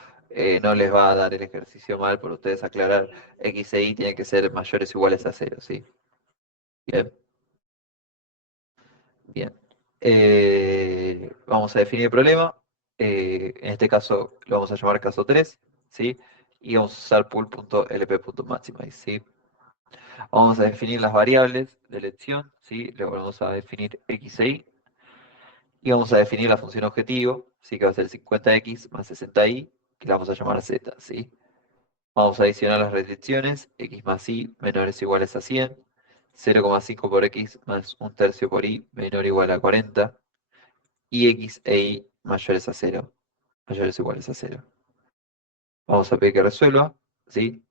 no les va a dar el ejercicio mal por ustedes aclarar X e Y tienen que ser mayores o iguales a cero, ¿sí? Bien, bien. Vamos a definir el problema. En este caso lo vamos a llamar caso 3, ¿sí? Y vamos a usar pool.lp.maximize, ¿sí? Vamos a definir las variables de elección, ¿sí? Luego vamos a definir X e Y. Y vamos a definir la función objetivo, ¿sí? Que va a ser 50x más 60y, que la vamos a llamar z, ¿sí? Vamos a adicionar las restricciones, x más y menores o iguales a 100, 0,5 por x más un tercio por y menor o igual a 40, y x e y mayores a 0, mayores o iguales a 0. Vamos a pedir que resuelva, ¿sí?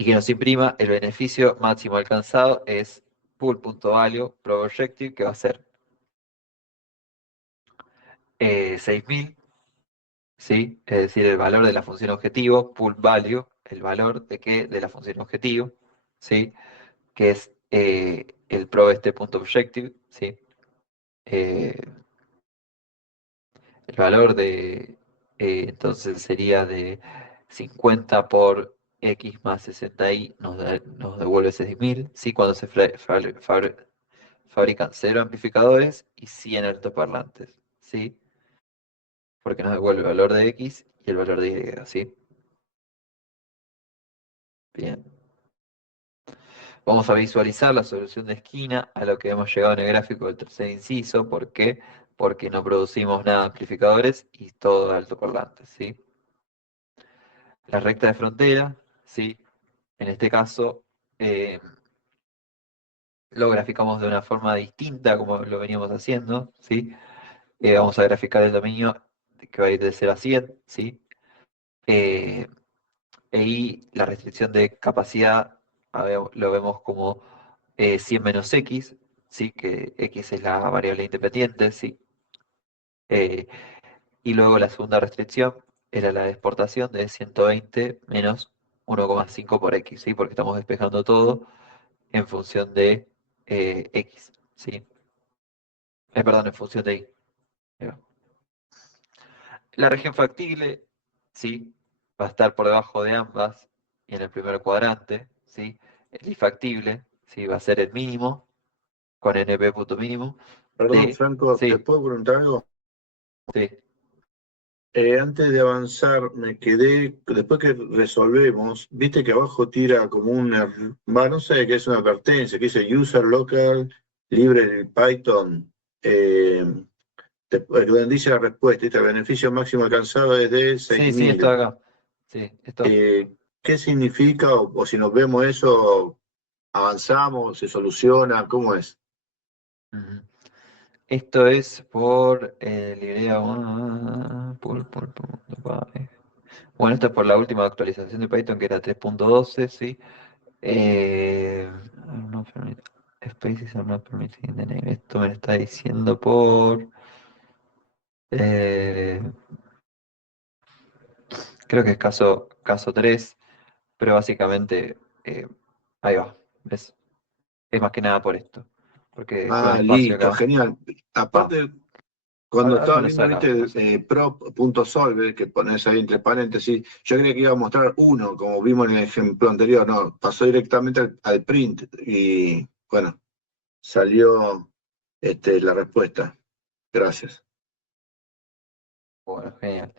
Y que nos imprima el beneficio máximo alcanzado es pool.value pro objective, que va a ser 6.000, ¿sí? Es decir, el valor de la función objetivo, pool value, el valor de qué, de la función objetivo, ¿sí? Que es el probeste.objective, ¿sí? Eh, el valor entonces sería de 50 por x más 60y, nos devuelve 6.000, ¿sí? Cuando se fabrican 0 amplificadores y 100 altoparlantes, ¿sí? Porque nos devuelve el valor de x y el valor de y, ¿sí? Bien. Vamos a visualizar la solución de esquina a lo que hemos llegado en el gráfico del tercer inciso. ¿Por qué? porque no producimos nada de amplificadores y todo altoparlantes, ¿sí? La recta de frontera, ¿sí? En este caso, lo graficamos de una forma distinta como lo veníamos haciendo, ¿sí? Vamos a graficar el dominio que va a ir de 0 a 100, ¿sí? Y la restricción de capacidad lo vemos como 100 menos x, ¿sí? Que x es la variable independiente, ¿sí? Y luego la segunda restricción era la de exportación de 120 menos 1,5 por x, ¿sí? Porque estamos despejando todo en función de x, ¿sí? Perdón, en función de y. Ahí va. La región factible, ¿sí? Va a estar por debajo de ambas y en el primer cuadrante, ¿sí? El infactible, ¿sí? Va a ser el mínimo con NP punto mínimo Perdón, de, Franco, ¿te sí, puedo preguntar algo? sí, Antes de avanzar, me quedé, después que resolvemos, viste que abajo tira como una, no sé qué es una advertencia, que dice user local libre Python, donde dice la respuesta, el beneficio máximo alcanzado es de sí, sí, esto 6.000. acá, sí, esto. ¿Qué significa? O si nos vemos eso, avanzamos, se soluciona, ¿cómo es? Ujú. Esto es por librería. Bueno, esto es por la última actualización de Python que era 3.12, ¿sí? No permit- Spaces are not permitted in the name. Esto me lo está diciendo por. eh, Creo que es caso 3, pero básicamente ahí va. ¿Ves? Es más que nada por esto. Porque todo el espacio Listo, acá. genial. Va. Aparte, cuando Ahora estaba me lo viendo, saca. viste, prop.solve, que pones ahí entre paréntesis, yo creía que iba a mostrar uno, como vimos en el ejemplo anterior, no, pasó directamente al print y bueno, salió la respuesta. Gracias. Bueno, genial.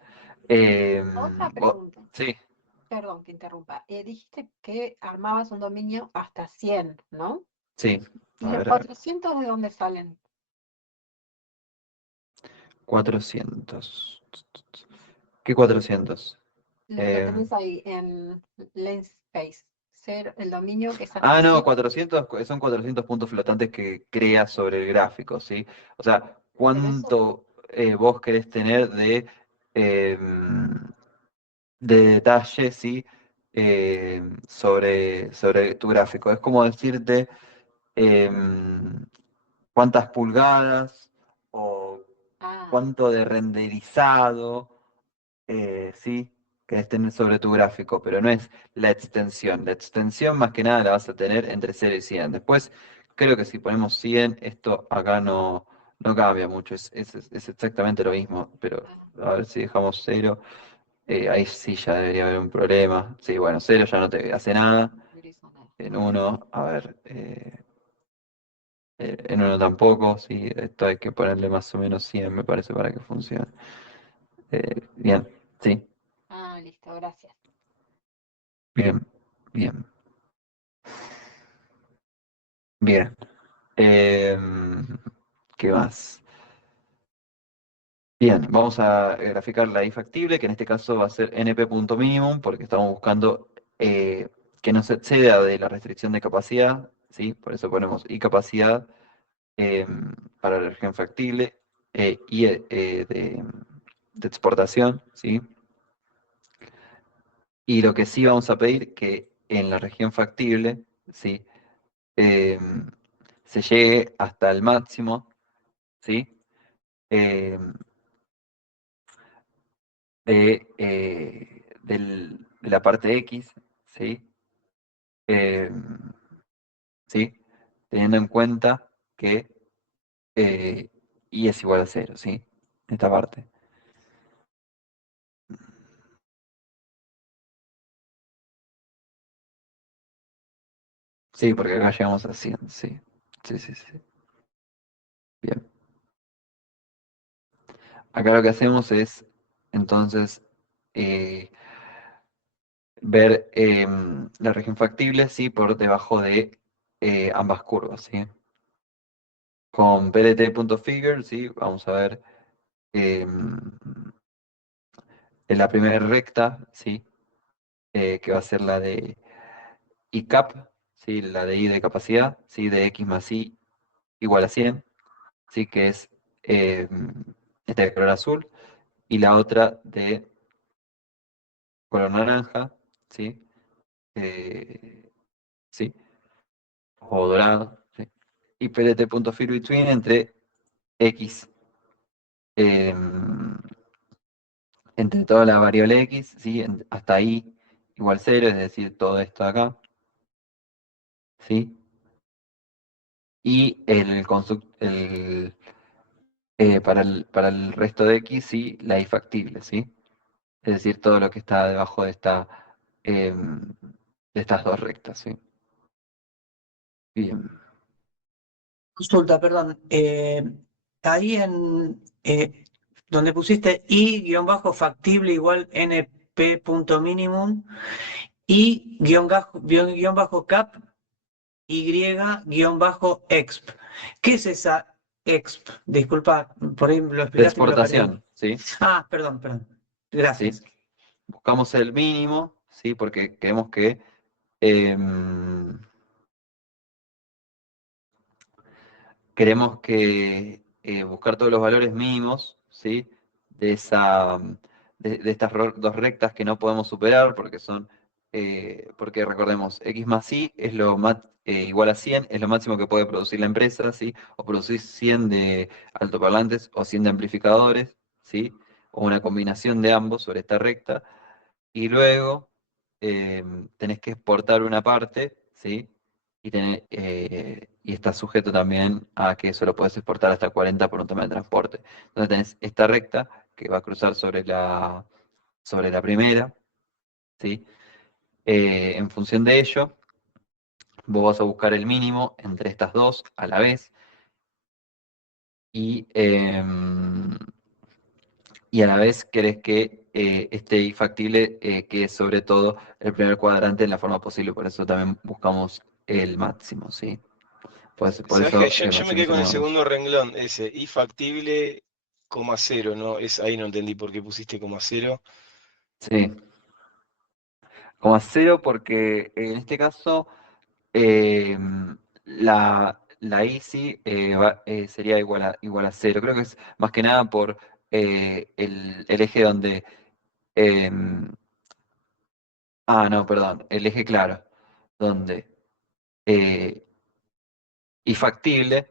Otra Vos- pregunta, sí, perdón que interrumpa. Dijiste que armabas un dominio hasta 100, ¿no? sí. ¿Y A los ver, 400 de dónde salen? 400. ¿Qué 400? Los que tenés ahí en Linspace. El dominio que es hasta No, 100. 400 son 400 puntos flotantes que creas sobre el gráfico, ¿sí? O sea, Pero eso, ¿cuánto vos querés tener de detalle, ¿sí? Sobre tu gráfico? Es como decirte cuántas pulgadas o cuánto de renderizado, ¿sí? Querés tener sobre tu gráfico, pero no es la extensión. La extensión más que nada la vas a tener entre 0 y 100. Después, creo que si ponemos 100, esto acá no cambia mucho, es exactamente lo mismo, pero a ver si dejamos 0, ahí sí ya debería haber un problema. Sí, bueno, 0 ya no te hace nada. En 1, a ver, en 1 tampoco, sí, esto hay que ponerle más o menos 100, me parece, para que funcione. Bien, sí, listo, gracias. bien, bien, bien. ¿Qué más? Bien, vamos a graficar la I factible, que en este caso va a ser np.minimum, porque estamos buscando que no se exceda de la restricción de capacidad, ¿sí? Por eso ponemos I capacidad para la región factible y de exportación, ¿sí? Y lo que sí vamos a pedir que en la región factible, ¿sí? Se llegue hasta el máximo, ¿sí? Em, de la parte X, ¿sí? Em, ¿Sí? Teniendo en cuenta que Y es igual a 0, ¿sí? Esta parte. Sí, porque acá llegamos a 100, sí. Sí, sí, sí. Bien. Acá lo que hacemos es, entonces, eh, ver la región factible, sí, por debajo de ambas curvas, ¿sí? con plt.figure, ¿sí? Vamos a ver en la primera recta, ¿sí? Que va a ser la de ICAP, ¿sí? La de I de capacidad, ¿sí? De X más Y igual a 100, ¿sí? Que es esta de color azul, y la otra de color naranja, ¿sí? ¿Sí? O dorado, ¿sí? Y plt.fitBetween entre X, entre toda la variable X, ¿sí? Hasta I igual 0, es decir, todo esto de acá, ¿sí? Y para el resto de X, sí, la I factible, ¿sí? Es decir, todo lo que está debajo de estas dos rectas, ¿sí? Bien. Consulta, perdón. Ahí donde pusiste I-factible igual np.minimum y-cap y-exp. ¿Qué es esa exp? Disculpa, por ahí lo De explicaste y me lo perdí. exportación, ¿sí? Ah, perdón. ¿Sí? Gracias. Buscamos el mínimo, ¿sí? Porque queremos que em, buscar todos los valores mínimos, ¿sí? De de estas dos rectas que no podemos superar porque recordemos, X más Y es igual a 100, es lo máximo que puede producir la empresa, ¿sí? O producir 100 de altoparlantes o 100 de amplificadores, ¿sí? O una combinación de ambos sobre esta recta. Y luego tenés que exportar una parte, ¿sí? Y está sujeto también a que solo puedes exportar hasta 40 por un tema de transporte. Entonces tenés esta recta que va a cruzar sobre la primera, ¿sí? En función de ello, vos vas a buscar el mínimo entre estas dos a la vez y a la vez querés que esté infactible que es sobre todo el primer cuadrante en la forma posible, por eso también buscamos el máximo, ¿sí? Por Sabes que eso yo me quedé con el maximizamos. segundo renglón, ese, y factible, coma cero, ¿no? Ahí no entendí por qué pusiste coma cero. Sí, como cero porque en este caso eh, la easy sería igual a cero. Creo que es más que nada por el eje donde... eh, no, perdón, el eje claro, donde eh, y factible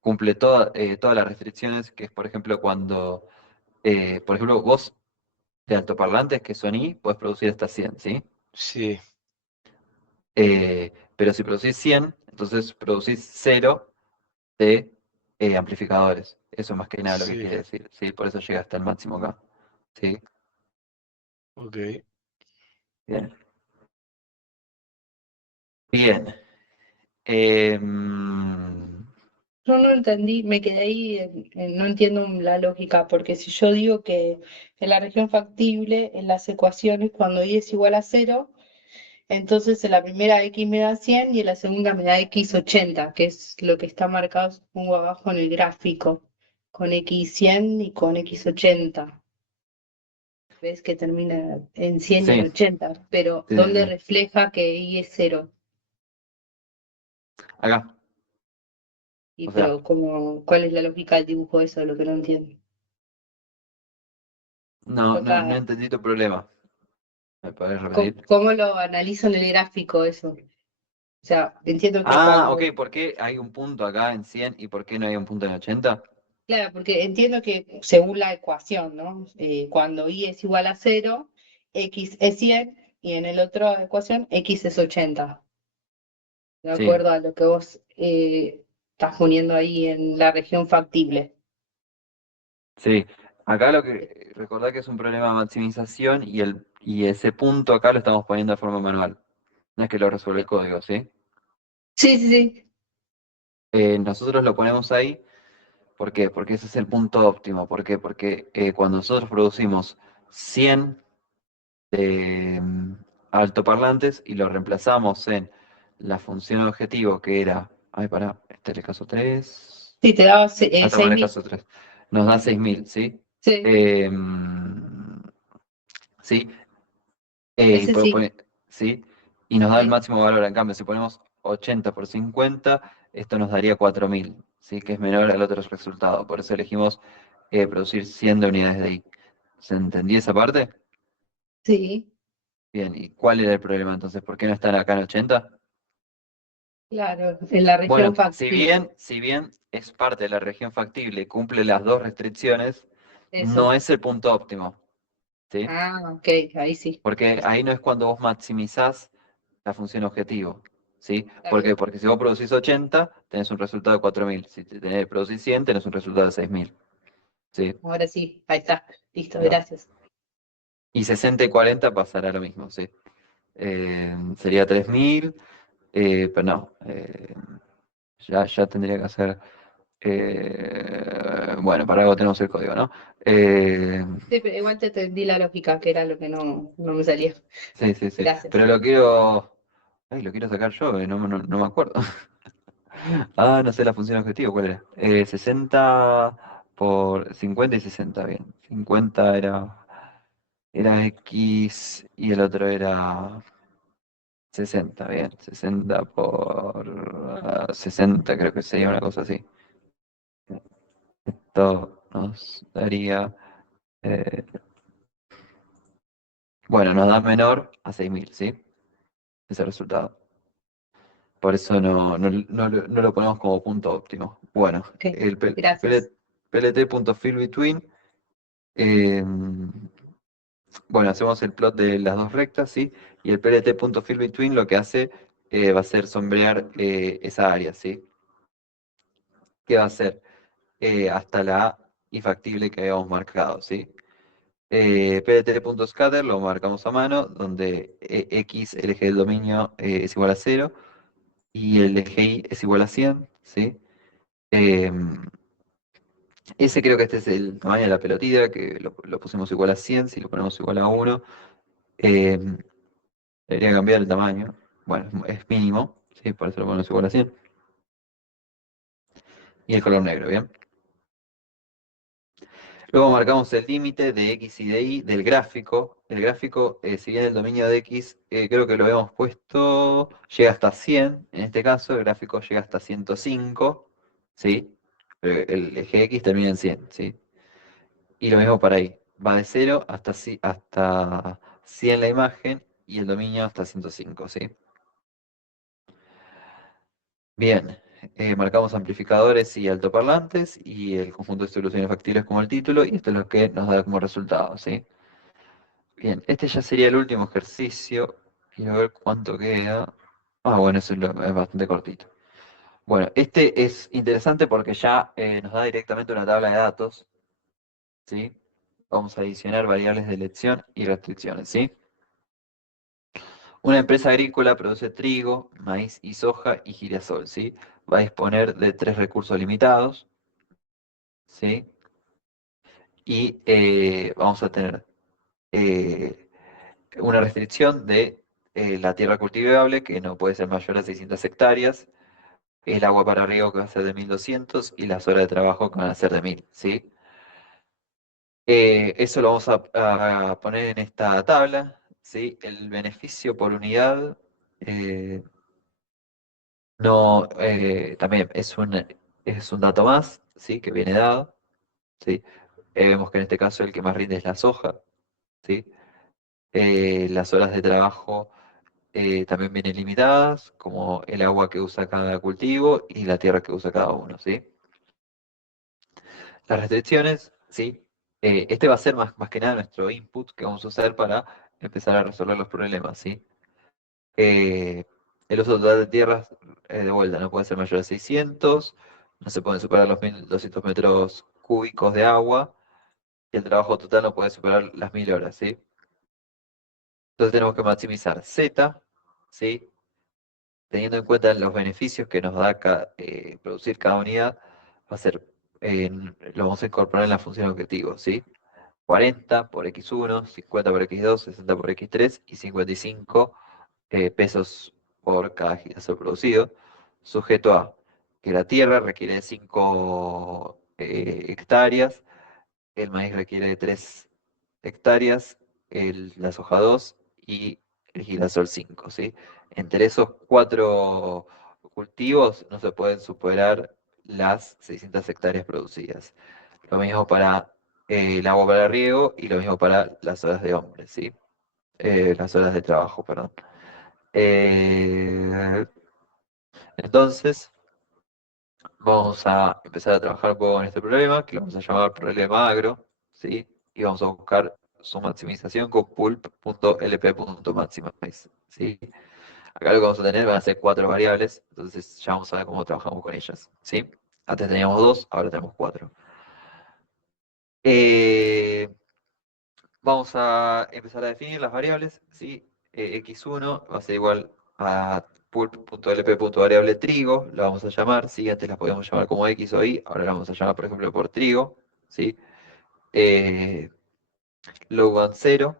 cumple todas las restricciones, que es, por ejemplo, por ejemplo, vos de altoparlantes que son I, podés producir hasta 100, ¿sí? Sí, Pero si producís 100, entonces producís cero de amplificadores. Eso más que nada lo que sí, quiere decir, ¿sí? Por eso llega hasta el máximo acá, ¿sí? ok. Bien. Bien. Em, Yo no entendí, me quedé ahí, no entiendo la lógica, porque si yo digo que en la región factible, en las ecuaciones, cuando y es igual a cero, entonces en la primera X me da 100 y en la segunda me da X 80, que es lo que está marcado, supongo, abajo en el gráfico, con X 100 y con X 80. Ves que termina en 100 y en sí, 80, pero sí, sí, ¿dónde sí. refleja que Y es cero? Acá, Y o sea, pero como, ¿cuál es la lógica del dibujo? Eso es lo que no entiendo. no, no Acá, entendí tu problema. ¿Me podés ¿cómo, repetir? cómo lo analizo en el gráfico eso? O sea, entiendo que Ok, cuando, ¿por qué hay un punto acá en 100 y por qué no hay un punto en 80? claro, porque entiendo que según la ecuación, ¿no? Cuando Y es igual a cero, X es 100 y en el otro ecuación X es 80, de Sí, acuerdo a lo que vos estás poniendo ahí en la región factible. sí. Acá recordá que es un problema de maximización y ese punto acá lo estamos poniendo de forma manual. No es que lo resuelve el código, ¿sí? Sí, sí, sí. Nosotros lo ponemos ahí, ¿por qué? Porque ese es el punto óptimo. ¿Por qué? Porque cuando nosotros producimos 100 de altoparlantes y lo reemplazamos en la función objetivo que era, ay, pará, este es el caso 3. Sí, te daba hasta poner 6.000. caso 3. Nos da 6.000, ¿sí? Sí, ¿Sí? ese sí. ¿Sí? Y nos da el Sí. máximo valor. En cambio, si ponemos 80 por 50, esto nos daría 4.000, ¿sí? Que es menor al otro resultado. Por eso elegimos producir 100 de unidades de ahí. ¿Se entendió esa parte? Sí, Bien, ¿y cuál era el problema entonces? ¿Por qué no están acá en 80? claro, en la región Bueno, si factible. bien, si bien es parte de la región factible y cumple las dos restricciones, no Eso. es el punto óptimo, ¿sí? Ah, ok, ahí sí. Porque ahí no es cuando vos maximizás la función objetivo, ¿sí? ¿Por Claro. qué? Porque si vos producís 80, tenés un resultado de 4.000. Si producís 100, tenés un resultado de 6.000, ¿sí? Ahora sí, ahí está. Listo, Ahí va. gracias. Y 60 y 40 pasará lo mismo, ¿sí? Sería 3.000, pero no. Ya tendría que hacer. Bueno, para algo tenemos el código, ¿no? Sí, pero igual te entendí la lógica, que era lo que no me salía. Sí, sí, sí. Gracias. Pero lo quiero. Ay, lo quiero sacar yo, no me acuerdo. Ah, no sé la función objetivo, ¿cuál era? 60 por 50 y 60, bien. 50 era X y el otro era 60, bien. 60 por 60, creo que sería una cosa así. Esto nos daría. eh, bueno, nos da menor a 6.000, ¿sí? Ese resultado. Por eso no lo ponemos como punto óptimo. Bueno, Ok, el gracias. plt.fillBetween. eh, bueno, hacemos el plot de las dos rectas, ¿sí? Y el plt.fillBetween lo que hace va a ser sombrear esa área, ¿sí? ¿Qué va a hacer? Hasta la y factible que habíamos marcado, ¿sí? plt.scatter lo marcamos a mano, donde x, el eje del dominio, es igual a 0 y el eje y es igual a 100, ¿sí? Ese creo que este es el tamaño de la pelotita, que lo pusimos igual a 100. Si lo ponemos igual a 1, debería cambiar el tamaño. Bueno, es mínimo, ¿sí? Por eso lo ponemos igual a 100. Y el color negro, ¿bien? Luego marcamos el límite de x y de y del gráfico. El gráfico, si bien el dominio de x, creo que lo habíamos puesto, llega hasta 100. En este caso, el gráfico llega hasta 105, ¿sí? Pero el eje x termina en 100, ¿sí? Y lo mismo para ahí. Va de 0 hasta 100 la imagen y el dominio hasta 105, ¿sí? Bien, marcamos amplificadores y altoparlantes y el conjunto de soluciones factibles como el título, y esto es lo que nos da como resultado, ¿sí? Bien, este ya sería el último ejercicio. Quiero ver cuánto queda. Ah, bueno, eso es bastante cortito. Bueno, este es interesante porque ya nos da directamente una tabla de datos, ¿sí? Vamos a adicionar variables de elección y restricciones, ¿sí? Una empresa agrícola produce trigo, maíz y soja y girasol, ¿sí? Va a disponer de 3 recursos limitados, ¿sí? Y vamos a tener eh, una restricción de la tierra cultivable, que no puede ser mayor a 600 hectáreas, el agua para riego que va a ser de 1.200 y las horas de trabajo que van a ser de 1.000, ¿sí? Eso lo vamos a poner en esta tabla, ¿sí? El beneficio por unidad no, también es un dato más, ¿sí? Que viene dado, ¿sí? Vemos que en este caso el que más rinde es la soja, ¿sí? Las horas de trabajo también vienen limitadas, como el agua que usa cada cultivo y la tierra que usa cada uno, ¿sí? Las restricciones, ¿sí? Este va a ser más que nada nuestro input que vamos a usar para empezar a resolver los problemas, ¿sí? El uso total de tierras, de vuelta, no puede ser mayor a 600, no se pueden superar los 1.200 metros cúbicos de agua, y el trabajo total no puede superar las 1.000 horas, ¿sí? Entonces tenemos que maximizar Z, ¿sí? Teniendo en cuenta los beneficios que nos da producir cada unidad, va a ser, lo vamos a incorporar en la función objetivo, ¿sí? 40 por x1, 50 por x2, 60 por x3 y 55 pesos por cada girasol producido, sujeto a que la tierra requiere de 5 hectáreas, el maíz requiere de 3 hectáreas, la soja 2 y el girasol 5, ¿sí? Entre esos 4 cultivos no se pueden superar las 600 hectáreas producidas. Lo mismo para el agua para riego y lo mismo para las horas de hombre, ¿sí? Las horas de trabajo, perdón. Entonces, vamos a empezar a trabajar con este problema, que lo vamos a llamar problema agro, ¿sí? Y vamos a buscar su maximización con pulp.lp.maximize, ¿sí? Acá lo que vamos a tener van a ser 4 variables, entonces ya vamos a ver cómo trabajamos con ellas, ¿sí? Antes teníamos 2, ahora tenemos 4. Vamos a empezar a definir las variables, ¿sí? X1 va a ser igual a pulp.lp.variable trigo, la vamos a llamar, ¿sí? Antes la podíamos llamar como X o Y, ahora la vamos a llamar, por ejemplo, por trigo, ¿sí? Logan 0,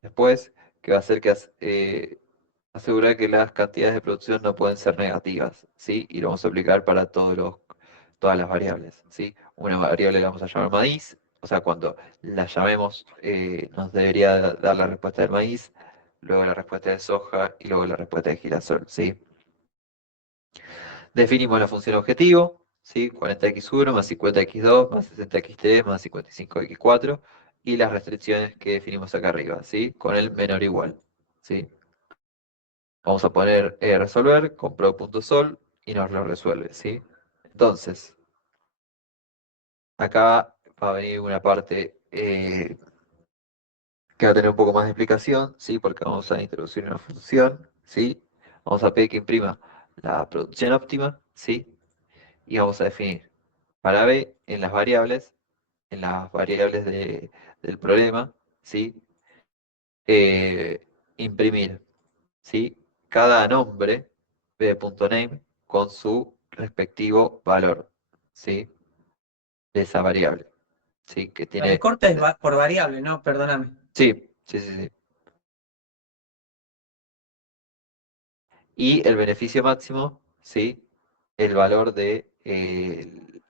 después, que va a ser que asegurar que las cantidades de producción no pueden ser negativas, ¿sí? Y lo vamos a aplicar para todas las variables, ¿sí? Una variable la vamos a llamar maíz, o sea, cuando la llamemos nos debería dar la respuesta del maíz, luego la respuesta de soja y luego la respuesta de girasol, ¿sí? Definimos la función objetivo, ¿sí? 40x1 más 50x2 más 60x3 más 55x4 y las restricciones que definimos acá arriba, ¿sí? Con el menor igual, ¿sí? Vamos a poner resolver con pro.sol y nos lo resuelve, ¿sí? Entonces, acá va a venir una parte que va a tener un poco más de explicación, ¿sí? Porque vamos a introducir una función, ¿sí? Vamos a pedir que imprima la producción óptima, ¿sí? Y vamos a definir para B en las variables del problema, ¿sí? Imprimir, ¿sí? Cada nombre, b.name, con su respectivo valor, ¿sí? De esa variable, ¿sí? Que El tiene... corte es por variable, ¿no? Perdóname. Sí, sí, sí, sí. Y el beneficio máximo, ¿sí? El valor de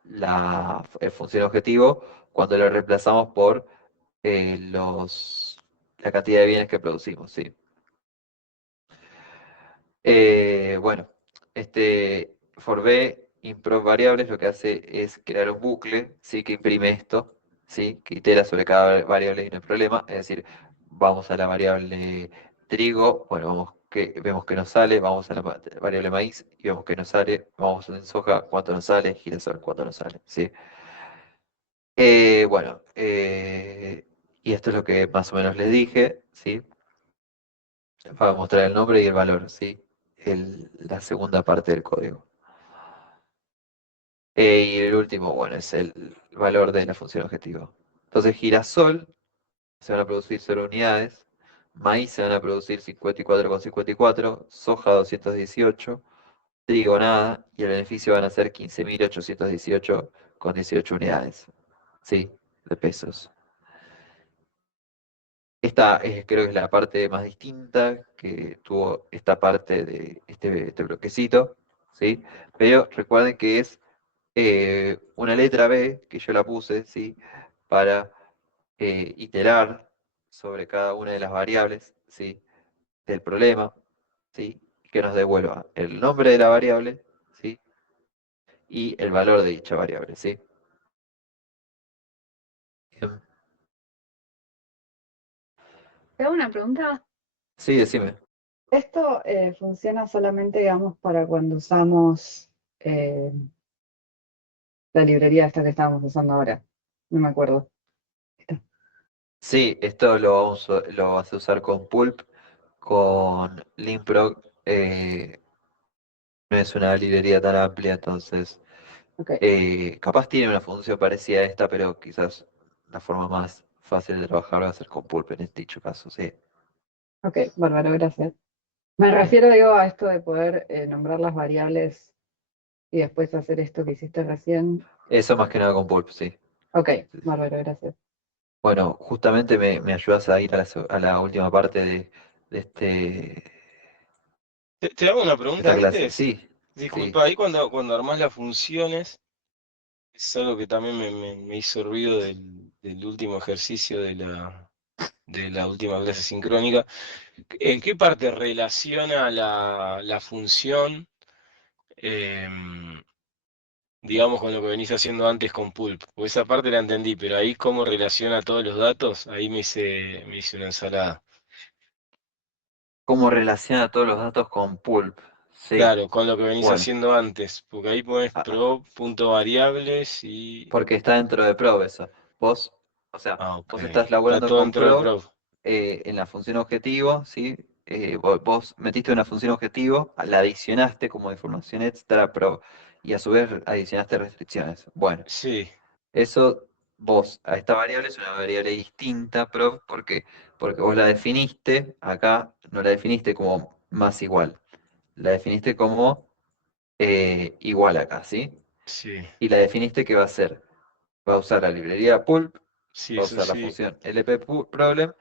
la función objetivo cuando lo reemplazamos por la cantidad de bienes que producimos, ¿sí? Bueno, este for b improv variables lo que hace es crear un bucle, ¿sí? Que imprime esto, ¿sí? Que itera sobre cada variable y no hay problema, es decir, vamos a la variable trigo, bueno, vemos que nos sale, vamos a la variable maíz y vemos que nos sale, vamos en soja, cuánto nos sale, girasol, cuánto nos sale, ¿sí? Bueno, y esto es lo que más o menos les dije, ¿sí? Para mostrar el nombre y el valor, ¿sí? La segunda parte del código. Y el último, bueno, es el valor de la función objetivo. Entonces, girasol se van a producir 0 unidades, maíz se van a producir 54,54, soja 218, trigo nada, y el beneficio van a ser 15.818,18 unidades, ¿sí? De pesos. Esta creo que es la parte más distinta que tuvo esta parte de este bloquecito, ¿sí? Pero recuerden que es una letra B, que yo la puse, ¿sí? Para iterar sobre cada una de las variables, ¿sí? Del problema, ¿sí? Que nos devuelva el nombre de la variable, ¿sí? Y el valor de dicha variable, ¿sí? Bien. ¿Te hago una pregunta? Sí, decime. ¿Esto funciona solamente, digamos, para cuando usamos la librería esta que estábamos usando ahora? No me acuerdo. Sí, esto lo vas a usar con Pulp, con Limprog, no es una librería tan amplia, entonces Ok, capaz tiene una función parecida a esta, pero quizás la forma más fácil de trabajar va a ser con Pulp en este dicho caso, sí. ok, bárbaro, gracias. Me refiero, digo, a esto de poder nombrar las variables y después hacer esto que hiciste recién. Eso más que nada con Pulp, sí. Ok, bárbaro, gracias. Bueno, justamente me ayudas a ir a la última parte de Te hago una esta pregunta clase, antes. sí. Disculpa, ahí cuando armás las funciones, es algo que también me hizo ruido del último ejercicio de la última clase sincrónica. ¿En qué parte relaciona la función, digamos, con lo que venís haciendo antes con Pulp? Pues esa parte la entendí, pero ahí cómo relaciona todos los datos, ahí me hice una ensalada. ¿Cómo relaciona todos los datos con Pulp? Sí, Claro, con lo que venís bueno, haciendo antes, porque ahí pones pro, punto variables y... porque está dentro de prob eso. Vos, o sea, Ah, ok. vos estás Está laburando todo con dentro de prob prob. en la función objetivo, ¿sí? Vos metiste una función objetivo, la adicionaste como información extra a prob y a su vez adicionaste restricciones. Bueno, Sí, eso vos, a esta variable es una variable distinta, prob, porque vos la definiste, acá no la definiste como más igual, la definiste como igual acá, ¿sí? sí, Y la definiste que va a ser, va a usar la librería pulp, sí, va a eso usar la sí. función lp problem,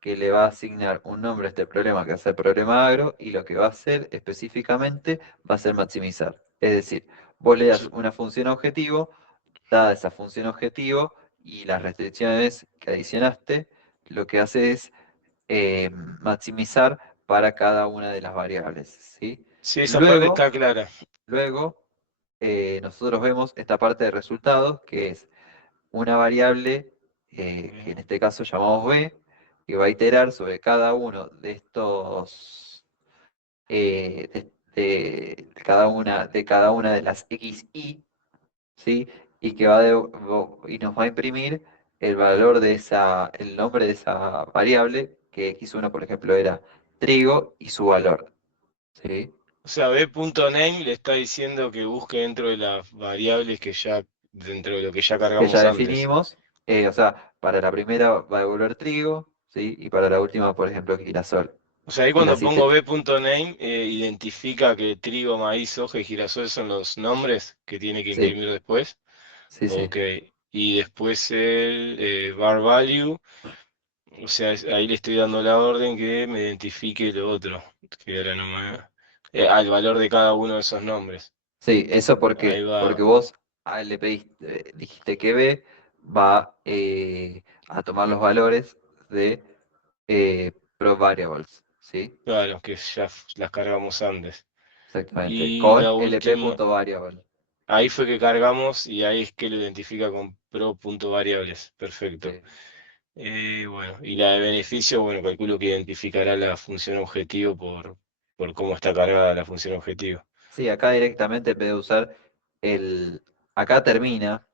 que le va a asignar un nombre a este problema, que va a ser problema agro, y lo que va a hacer específicamente va a ser maximizar. Es decir, vos le das Yo- una función objetivo, dada esa función objetivo y las restricciones que adicionaste, lo que hace es maximizar para cada una de las variables, ¿sí? Sí, esa parte Luego, está clara. luego nosotros vemos esta parte de resultados, que es una variable que en este caso llamamos b, que va a iterar sobre cada uno de estos, de cada una de las xi, ¿sí? Y que y nos va a imprimir el valor de el nombre de esa variable, que x1, por ejemplo, era trigo, y su valor, ¿sí? O sea, b.name le está diciendo que busque dentro de las variables que ya, dentro de lo que ya Que ya cargamos antes. definimos. O sea, para la primera va a devolver trigo, ¿sí? Y para la última, por ejemplo, girasol. O sea, ahí Y la cuando pongo sinte- b.name, identifica que trigo, maíz, soja y girasol son los nombres que tiene que sí, imprimir después. sí, sí. Ok. Y después el var value. O sea, ahí le estoy dando la orden que me identifique lo otro, que ahora no al valor de cada uno de esos nombres. Sí, eso Ahí porque va, vos le pediste, dijiste que B va a tomar los valores de prop variables, ¿sí? claro, que ya las cargamos antes. Exactamente, Y con la última, lp.variable. ahí fue que cargamos y ahí es que lo identifica con pro.variables. Perfecto. Sí. Bueno, y la de beneficio, bueno, calculo que identificará la función objetivo por cómo está cargada la función objetivo. Sí, acá directamente en vez de usar acá termina,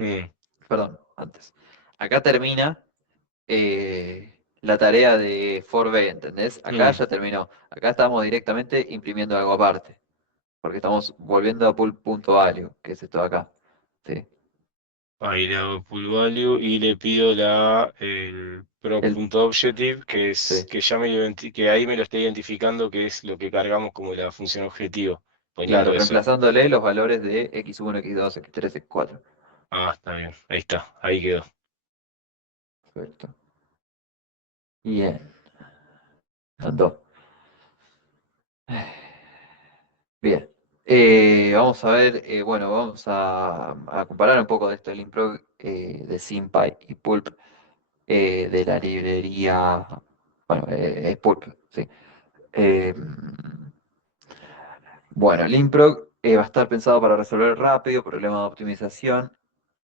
Mm, perdón, antes. Acá termina la tarea de for b, ¿entendés? Acá mm. ya terminó. Acá estamos directamente imprimiendo algo aparte, porque estamos volviendo a pull.value, que es esto de acá. Sí. Ahí le hago pull value y le pido el El, prop.objective, que es sí. que ya que ahí me lo está identificando, que es lo que cargamos como la función objetivo, Claro, poniendo eso. reemplazándole los valores de x1, x2, x3, x4. Ah, está bien, ahí está, ahí quedó. Perfecto. Bien. Andó. Bien. Vamos a ver, bueno, vamos a comparar un poco de esto del improv de SymPy y Pulp de la librería, bueno, es Pulp, sí. Eh, bueno, el improv va a estar pensado para resolver rápido problemas de optimización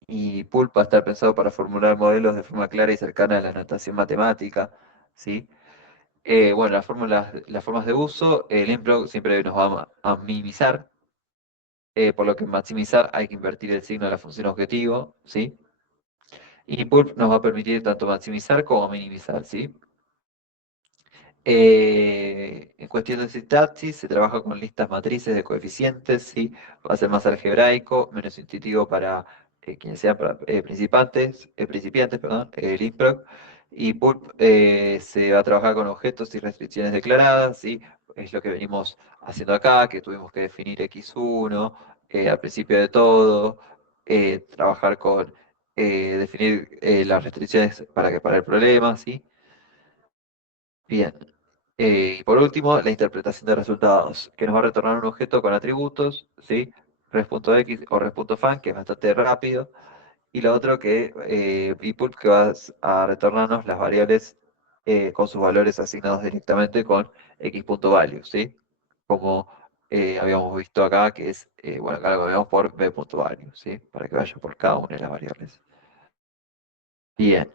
y Pulp va a estar pensado para formular modelos de forma clara y cercana a la notación matemática, ¿sí? Bueno, las formas de uso, el improv siempre nos va a minimizar, por lo que en maximizar hay que invertir el signo de la función objetivo, ¿sí? Y Pulp nos va a permitir tanto maximizar como minimizar, ¿sí? En cuestión de sintaxis, se trabaja con listas matrices de coeficientes, ¿sí? Va a ser más algebraico, menos intuitivo para quienes sean principiantes, perdón, el improv. Y Pulp se va a trabajar con objetos y restricciones declaradas, ¿sí? Es lo que venimos haciendo acá, que tuvimos que definir x1 al principio de todo, trabajar con definir las restricciones para el problema, ¿sí? Bien. Y por último, la interpretación de resultados, que nos va a retornar un objeto con atributos, ¿sí? Res.x o res.fan, que es bastante rápido. Y lo otro que bpulp, que va a retornarnos las variables con sus valores asignados directamente con x.value, ¿sí? Como habíamos visto acá, que es, bueno, acá lo vemos por b.value, ¿sí? Para que vaya por cada una de las variables. Bien.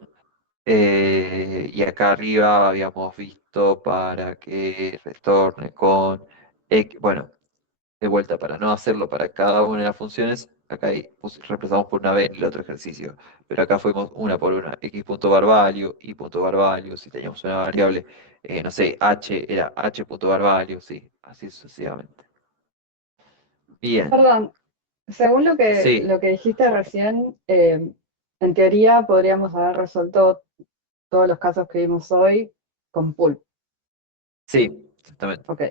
Y acá arriba habíamos visto para que retorne con x, bueno, de vuelta, para no hacerlo para cada una de las funciones, acá ahí reemplazamos por una b en el otro ejercicio, pero acá fuimos una por una, x.varValue, y.varValue, si teníamos una variable, no sé, h era h.varValue, sí, así sucesivamente. Bien, Perdón, según sí, lo que dijiste recién, en teoría podríamos haber resuelto todos los casos que vimos hoy con pulp. sí, exactamente, Ok,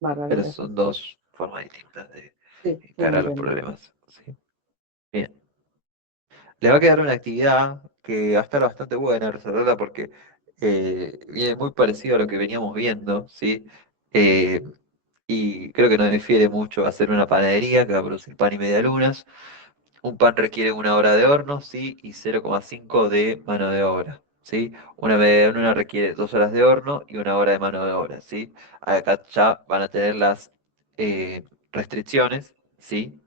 bárbaro, pero gracias. son dos formas distintas de Sí, sí, encarar los entiendo. problemas, ¿sí? Bien. Le va a quedar una actividad que va a estar bastante buena resolverla porque viene muy parecido a lo que veníamos viendo, ¿sí? Eh, y creo que no difiere mucho. Va a ser una panadería que va a producir pan y medialunas. Un pan requiere 1 hora de horno, ¿sí? Y 0,5 de mano de obra, ¿sí? Una medialuna requiere 2 horas de horno y 1 hora de mano de obra, ¿sí? Acá ya van a tener las restricciones, ¿sí?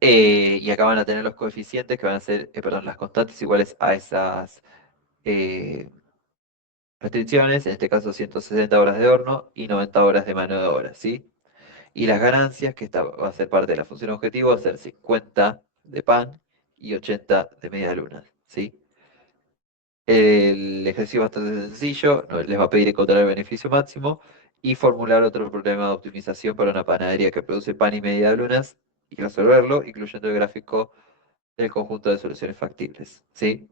Y acá van a tener los coeficientes que van a ser, perdón, las constantes iguales a esas eh, restricciones, en este caso 160 horas de horno y 90 horas de mano de obra, ¿sí? Y las ganancias, que esta va a ser parte de la función objetivo, va a ser 50 de pan y 80 de media luna, ¿sí? El ejercicio es bastante sencillo, les va a pedir encontrar el beneficio máximo y formular otro problema de optimización para una panadería que produce pan y media lunas y resolverlo, incluyendo el gráfico del conjunto de soluciones factibles, ¿sí?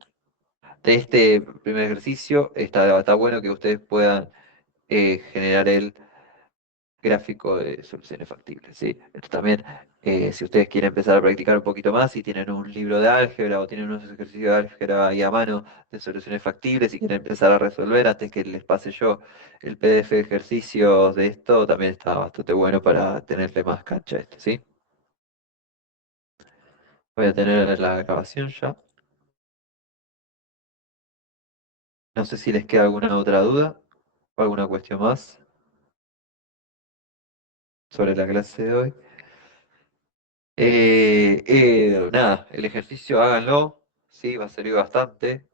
De este primer ejercicio está bueno que ustedes puedan generar el gráfico de soluciones factibles, ¿sí? Esto también, si ustedes quieren empezar a practicar un poquito más, si tienen un libro de álgebra o tienen unos ejercicios de álgebra ahí a mano de soluciones factibles y quieren empezar a resolver antes que les pase yo el PDF de ejercicios de esto, también está bastante bueno para tenerle más cancha a esto, ¿sí? Voy a tener la grabación ya. No sé si les queda alguna otra duda o alguna cuestión más sobre la clase de hoy. Nada, el ejercicio háganlo, sí, va a servir bastante.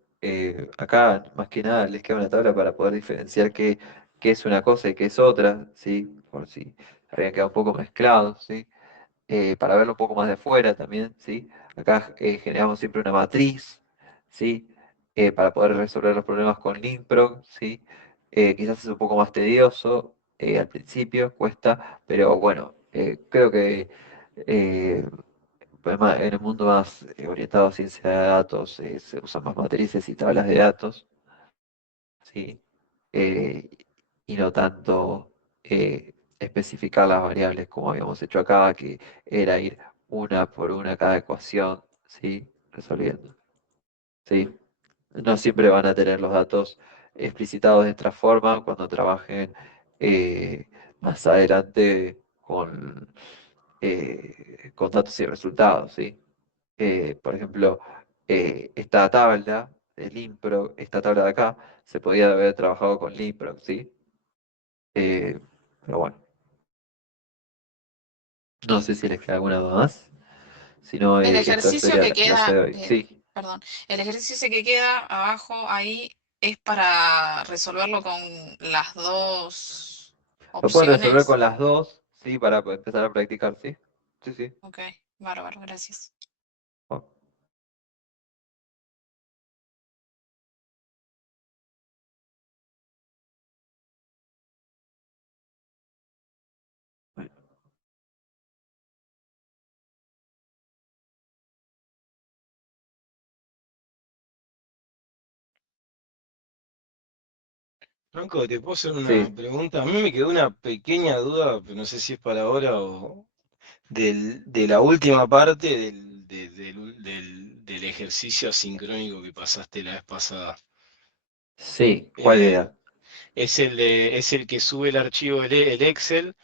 Acá, más que nada, les queda una tabla para poder diferenciar qué es una cosa y qué es otra, sí, por si habían quedado un poco mezclados, sí. Para verlo un poco más de afuera también, ¿sí? Acá generamos siempre una matriz, ¿sí? Para poder resolver los problemas con Linprog, ¿sí? Quizás es un poco más tedioso al principio, cuesta, pero bueno, creo que eh, en el mundo más orientado a ciencia de datos se usan más matrices y tablas de datos, ¿sí? eh, y no tanto especificar las variables como habíamos hecho acá, que era ir una por una cada ecuación, ¿sí? Resolviendo, ¿sí? No siempre van a tener los datos explicitados de esta forma cuando trabajen más adelante con datos y resultados, ¿sí? Por ejemplo, esta tabla del Improg, esta tabla de acá, se podía haber trabajado con Improg, ¿sí? Eh, pero bueno, no sé si les queda alguna duda más. Si no, El esta ejercicio sería que la clase queda, de hoy. Sí, perdón, el ejercicio que queda abajo ahí es para resolverlo con las dos lo pueden resolver opciones. con las dos, ¿sí? Para empezar a practicar, ¿sí? Sí, sí. Ok, bárbaro, gracias. Oh, bueno. Franco, te puedo hacer una Sí, pregunta. A mí me quedó una pequeña duda, pero no sé si es para ahora o de la última parte del ejercicio asincrónico que pasaste la vez pasada. sí, ¿cuál Eh, era? es el que sube el archivo, el Excel,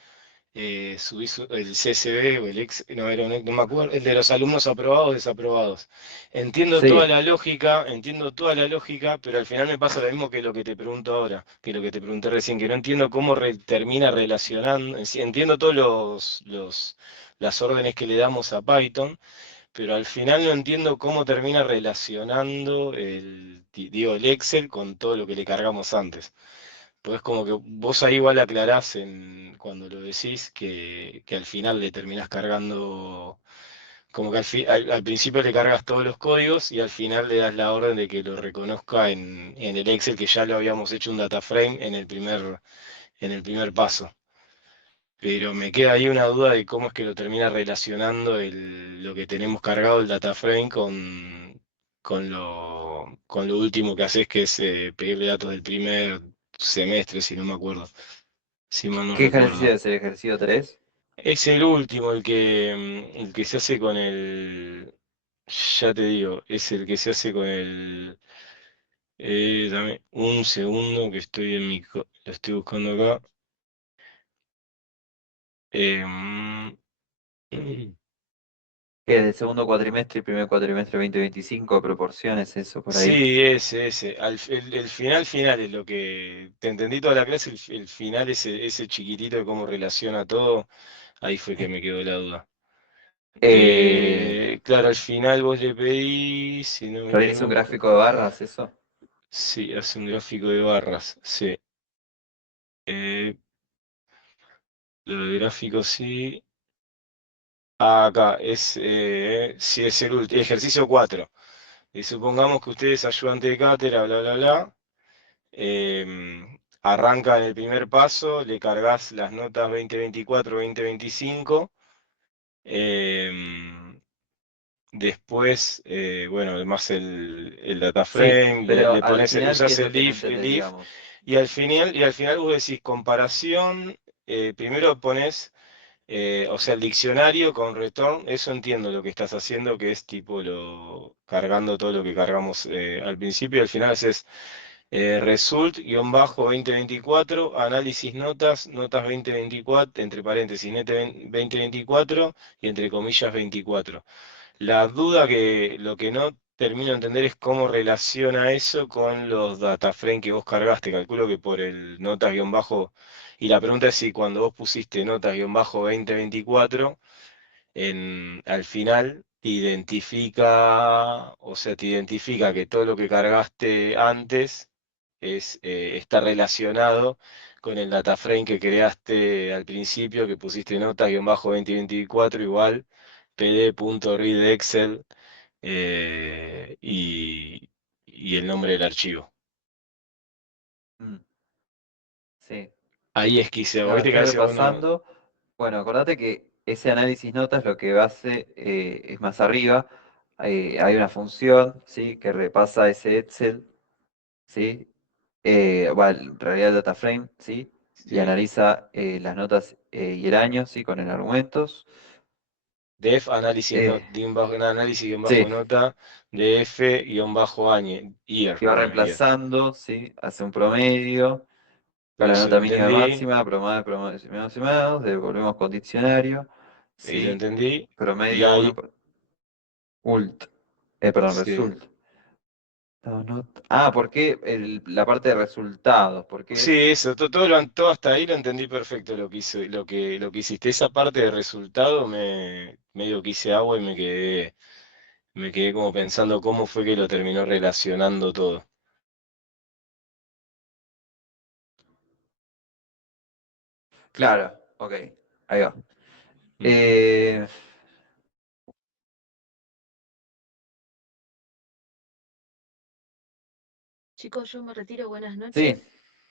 subís el CSV o el Excel, no me acuerdo, el de los alumnos aprobados, desaprobados. Entiendo toda Sí, la lógica, pero al final me pasa lo mismo que lo que te pregunto ahora, que lo que te pregunté recién, que no entiendo cómo termina relacionando, entiendo todos las órdenes que le damos a Python, pero al final no entiendo cómo termina relacionando el Excel con todo lo que le cargamos antes. Pues como que vos ahí igual aclarás cuando lo decís que al final le terminás cargando, como que al principio le cargas todos los códigos y al final le das la orden de que lo reconozca en el Excel, que ya lo habíamos hecho un data frame en el primer paso. Pero me queda ahí una duda de cómo es que lo termina relacionando lo que tenemos cargado, el data frame, con lo último que haces, que es pedirle datos del primer semestre, si no me acuerdo, si mal no ¿qué ejercicio recuerdo. es el ejercicio 3? Es el último, el que se hace ya te digo, es el que se hace con dame un segundo que estoy lo estoy buscando acá. Em, ¿Qué es del segundo cuatrimestre y primer cuatrimestre 2025? ¿Proporciones, eso por ahí? Sí, ese. El final es lo que. Te entendí toda la clase, el final, ese chiquitito de cómo relaciona todo, ahí fue que me quedó la duda. Eh, Claro, al final vos le pedís, si no me ¿Realiza un equivoco. gráfico de barras, eso? Sí, hace un gráfico de barras, sí. Eh, lo de gráfico sí. Acá, sí, es el ejercicio 4. Y supongamos que usted es ayudante de cátedra, bla, bla, bla. Arranca en el primer paso, le cargas las notas 2024, 2025. em, Después, bueno, además el data Sí, frame, le pero al pones, final, ¿qué usás es lo el que no if, entendés, digamos? y al final vos decís comparación, primero pones, o sea, el diccionario con return, eso entiendo lo que estás haciendo, que es tipo cargando todo lo que cargamos al principio, y al final haces result-2024, análisis notas 2024, entre paréntesis, net 2024 y entre comillas 24. La duda lo que no termino de entender es cómo relaciona eso con los dataframe que vos cargaste. Calculo que por el notas-bajo, y la pregunta es si cuando vos pusiste notas-2024, al final te identifica que todo lo que cargaste antes está relacionado con el data frame que creaste al principio, que pusiste nota-2024 igual pd.readExcel, y el nombre del archivo. Mm, sí. Ahí es que hice, Claro, viste que a estoy veces vos no. repasando. Bueno, acordate que ese análisis notas lo que hace es más arriba. Hay una función, ¿sí? Que repasa ese Excel, ¿sí? Bueno, en realidad el data frame, ¿sí? Y Sí. analiza las notas y el año, ¿sí? Con el argumentos. Def análisis, Eh, análisis sí, nota de F-año, year, y va bueno, year. reemplazando, ¿sí? Hace un promedio con Claro, la eso lo nota mínima y entendí, máxima, promedio, estimados, devolvemos con diccionario, ahí lo ¿sí? entendí, y Promedio ahí, 1, perdón, sí. result. ¿Por qué la parte de resultados? ¿Por qué? Sí, eso, todo hasta ahí lo entendí perfecto lo que hiciste. Esa parte de resultado medio que hice agua y me quedé como pensando cómo fue que lo terminó relacionando todo. Claro, ok, ahí va. Mm. Eh, Chicos, yo me retiro, buenas sí, noches.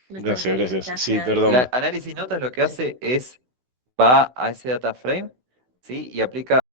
Me tengo Gracias, que ir, gracias. Sí, gracias. el perdón. análisis notas lo que hace es, va a ese data frame, ¿sí? Y aplica